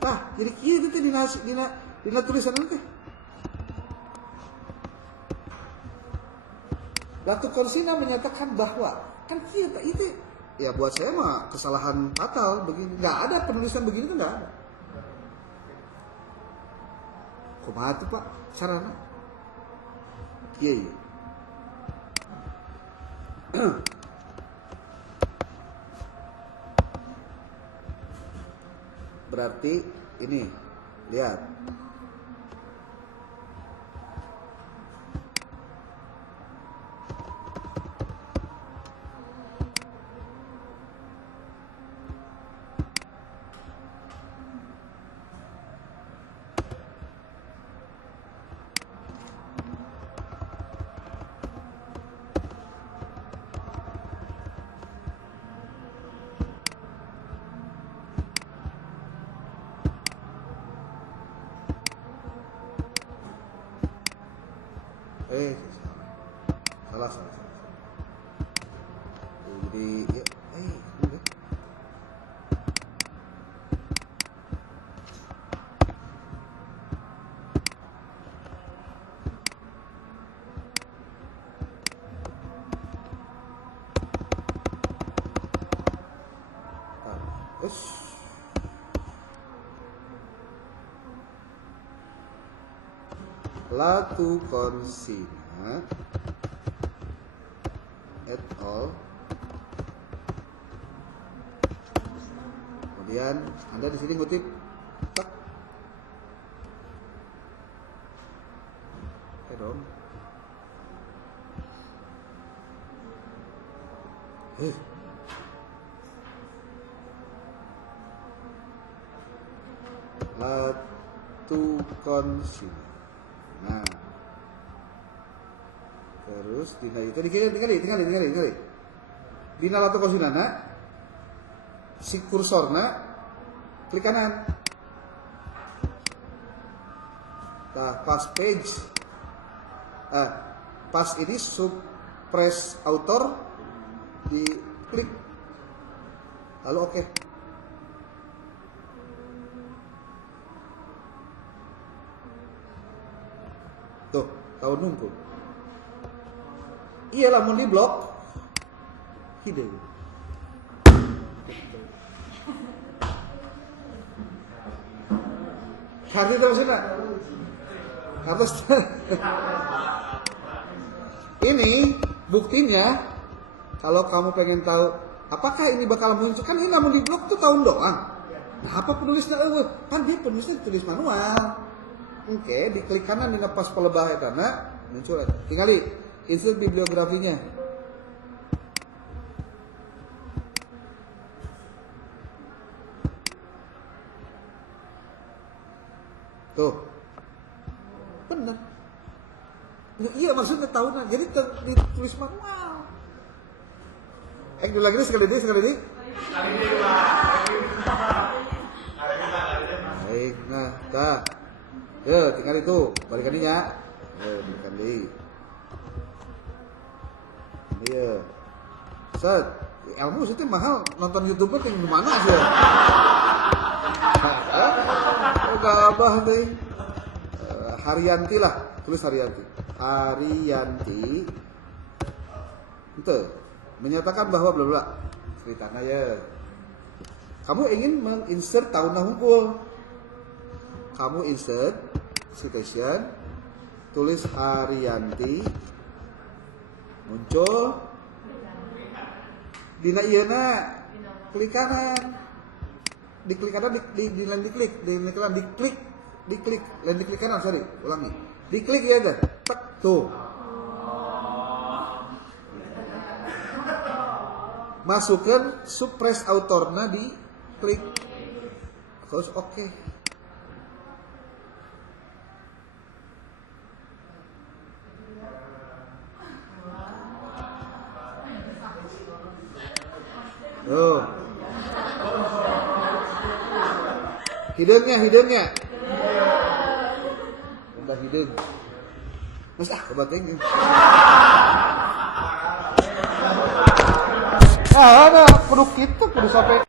Nah, jadi kieu teh dina tulisan teh. Ratu Konsina menyatakan bahwa kan kieu teh itu ya buat saya mah kesalahan fatal begini. Nggak ada penulisan begini tuh nggak ada. Kumaha tuh Pak carana? Iya iya. Berarti ini lihat. Salah. Jadi ya, udah. Latu Konsina et al. Kemudian Anda di sini ngutip tak. Dong. Latu Konsina. Nah, terus tinggali dina latu konsinana si kursorna klik kanan. Nah, pas page pas ini suppress author diklik lalu oke. Tuh, tahu nunggu. Iya lamun di blok hidung. Kartu terus ini buktinya kalau kamu pengen tahu apakah ini bakal muncul, kan ini namun di blok tuh tahun doang. Nah, apa penulisnya? Kan dia penulisnya tulis manual. Oke, diklik kanan di pas pelebah karena muncul. Tinggali insert bibliografinya. Tuh. Benar. Ya, iya maksudnya tahunan. Jadi ditulis manual. Dulu lagi sekali ini. Baik, nah, dah. Ya, tinggal itu, balikan nya. Balikan deh. Iya. Set, ilmu itu mahal, nonton YouTube yang gimana sih? Enggak abah deh. Haryanti lah, tulis Haryanti. Haryanti. Itu menyatakan bahwa bla bla. Ceritanya ya. Kamu ingin menginsert tahun hukum. Kamu insert citation, tulis Haryanti, muncul dina ieuna klik kanan, diklik kanan, diklik kanan, sorry, ulangi, diklik ya dah, tak tuh, masukkan suppress autorna di klik, terus oke. Tuh. Hidungnya. Tambah hidung. Mas kebateng. Ada kudu kitu kudu sampai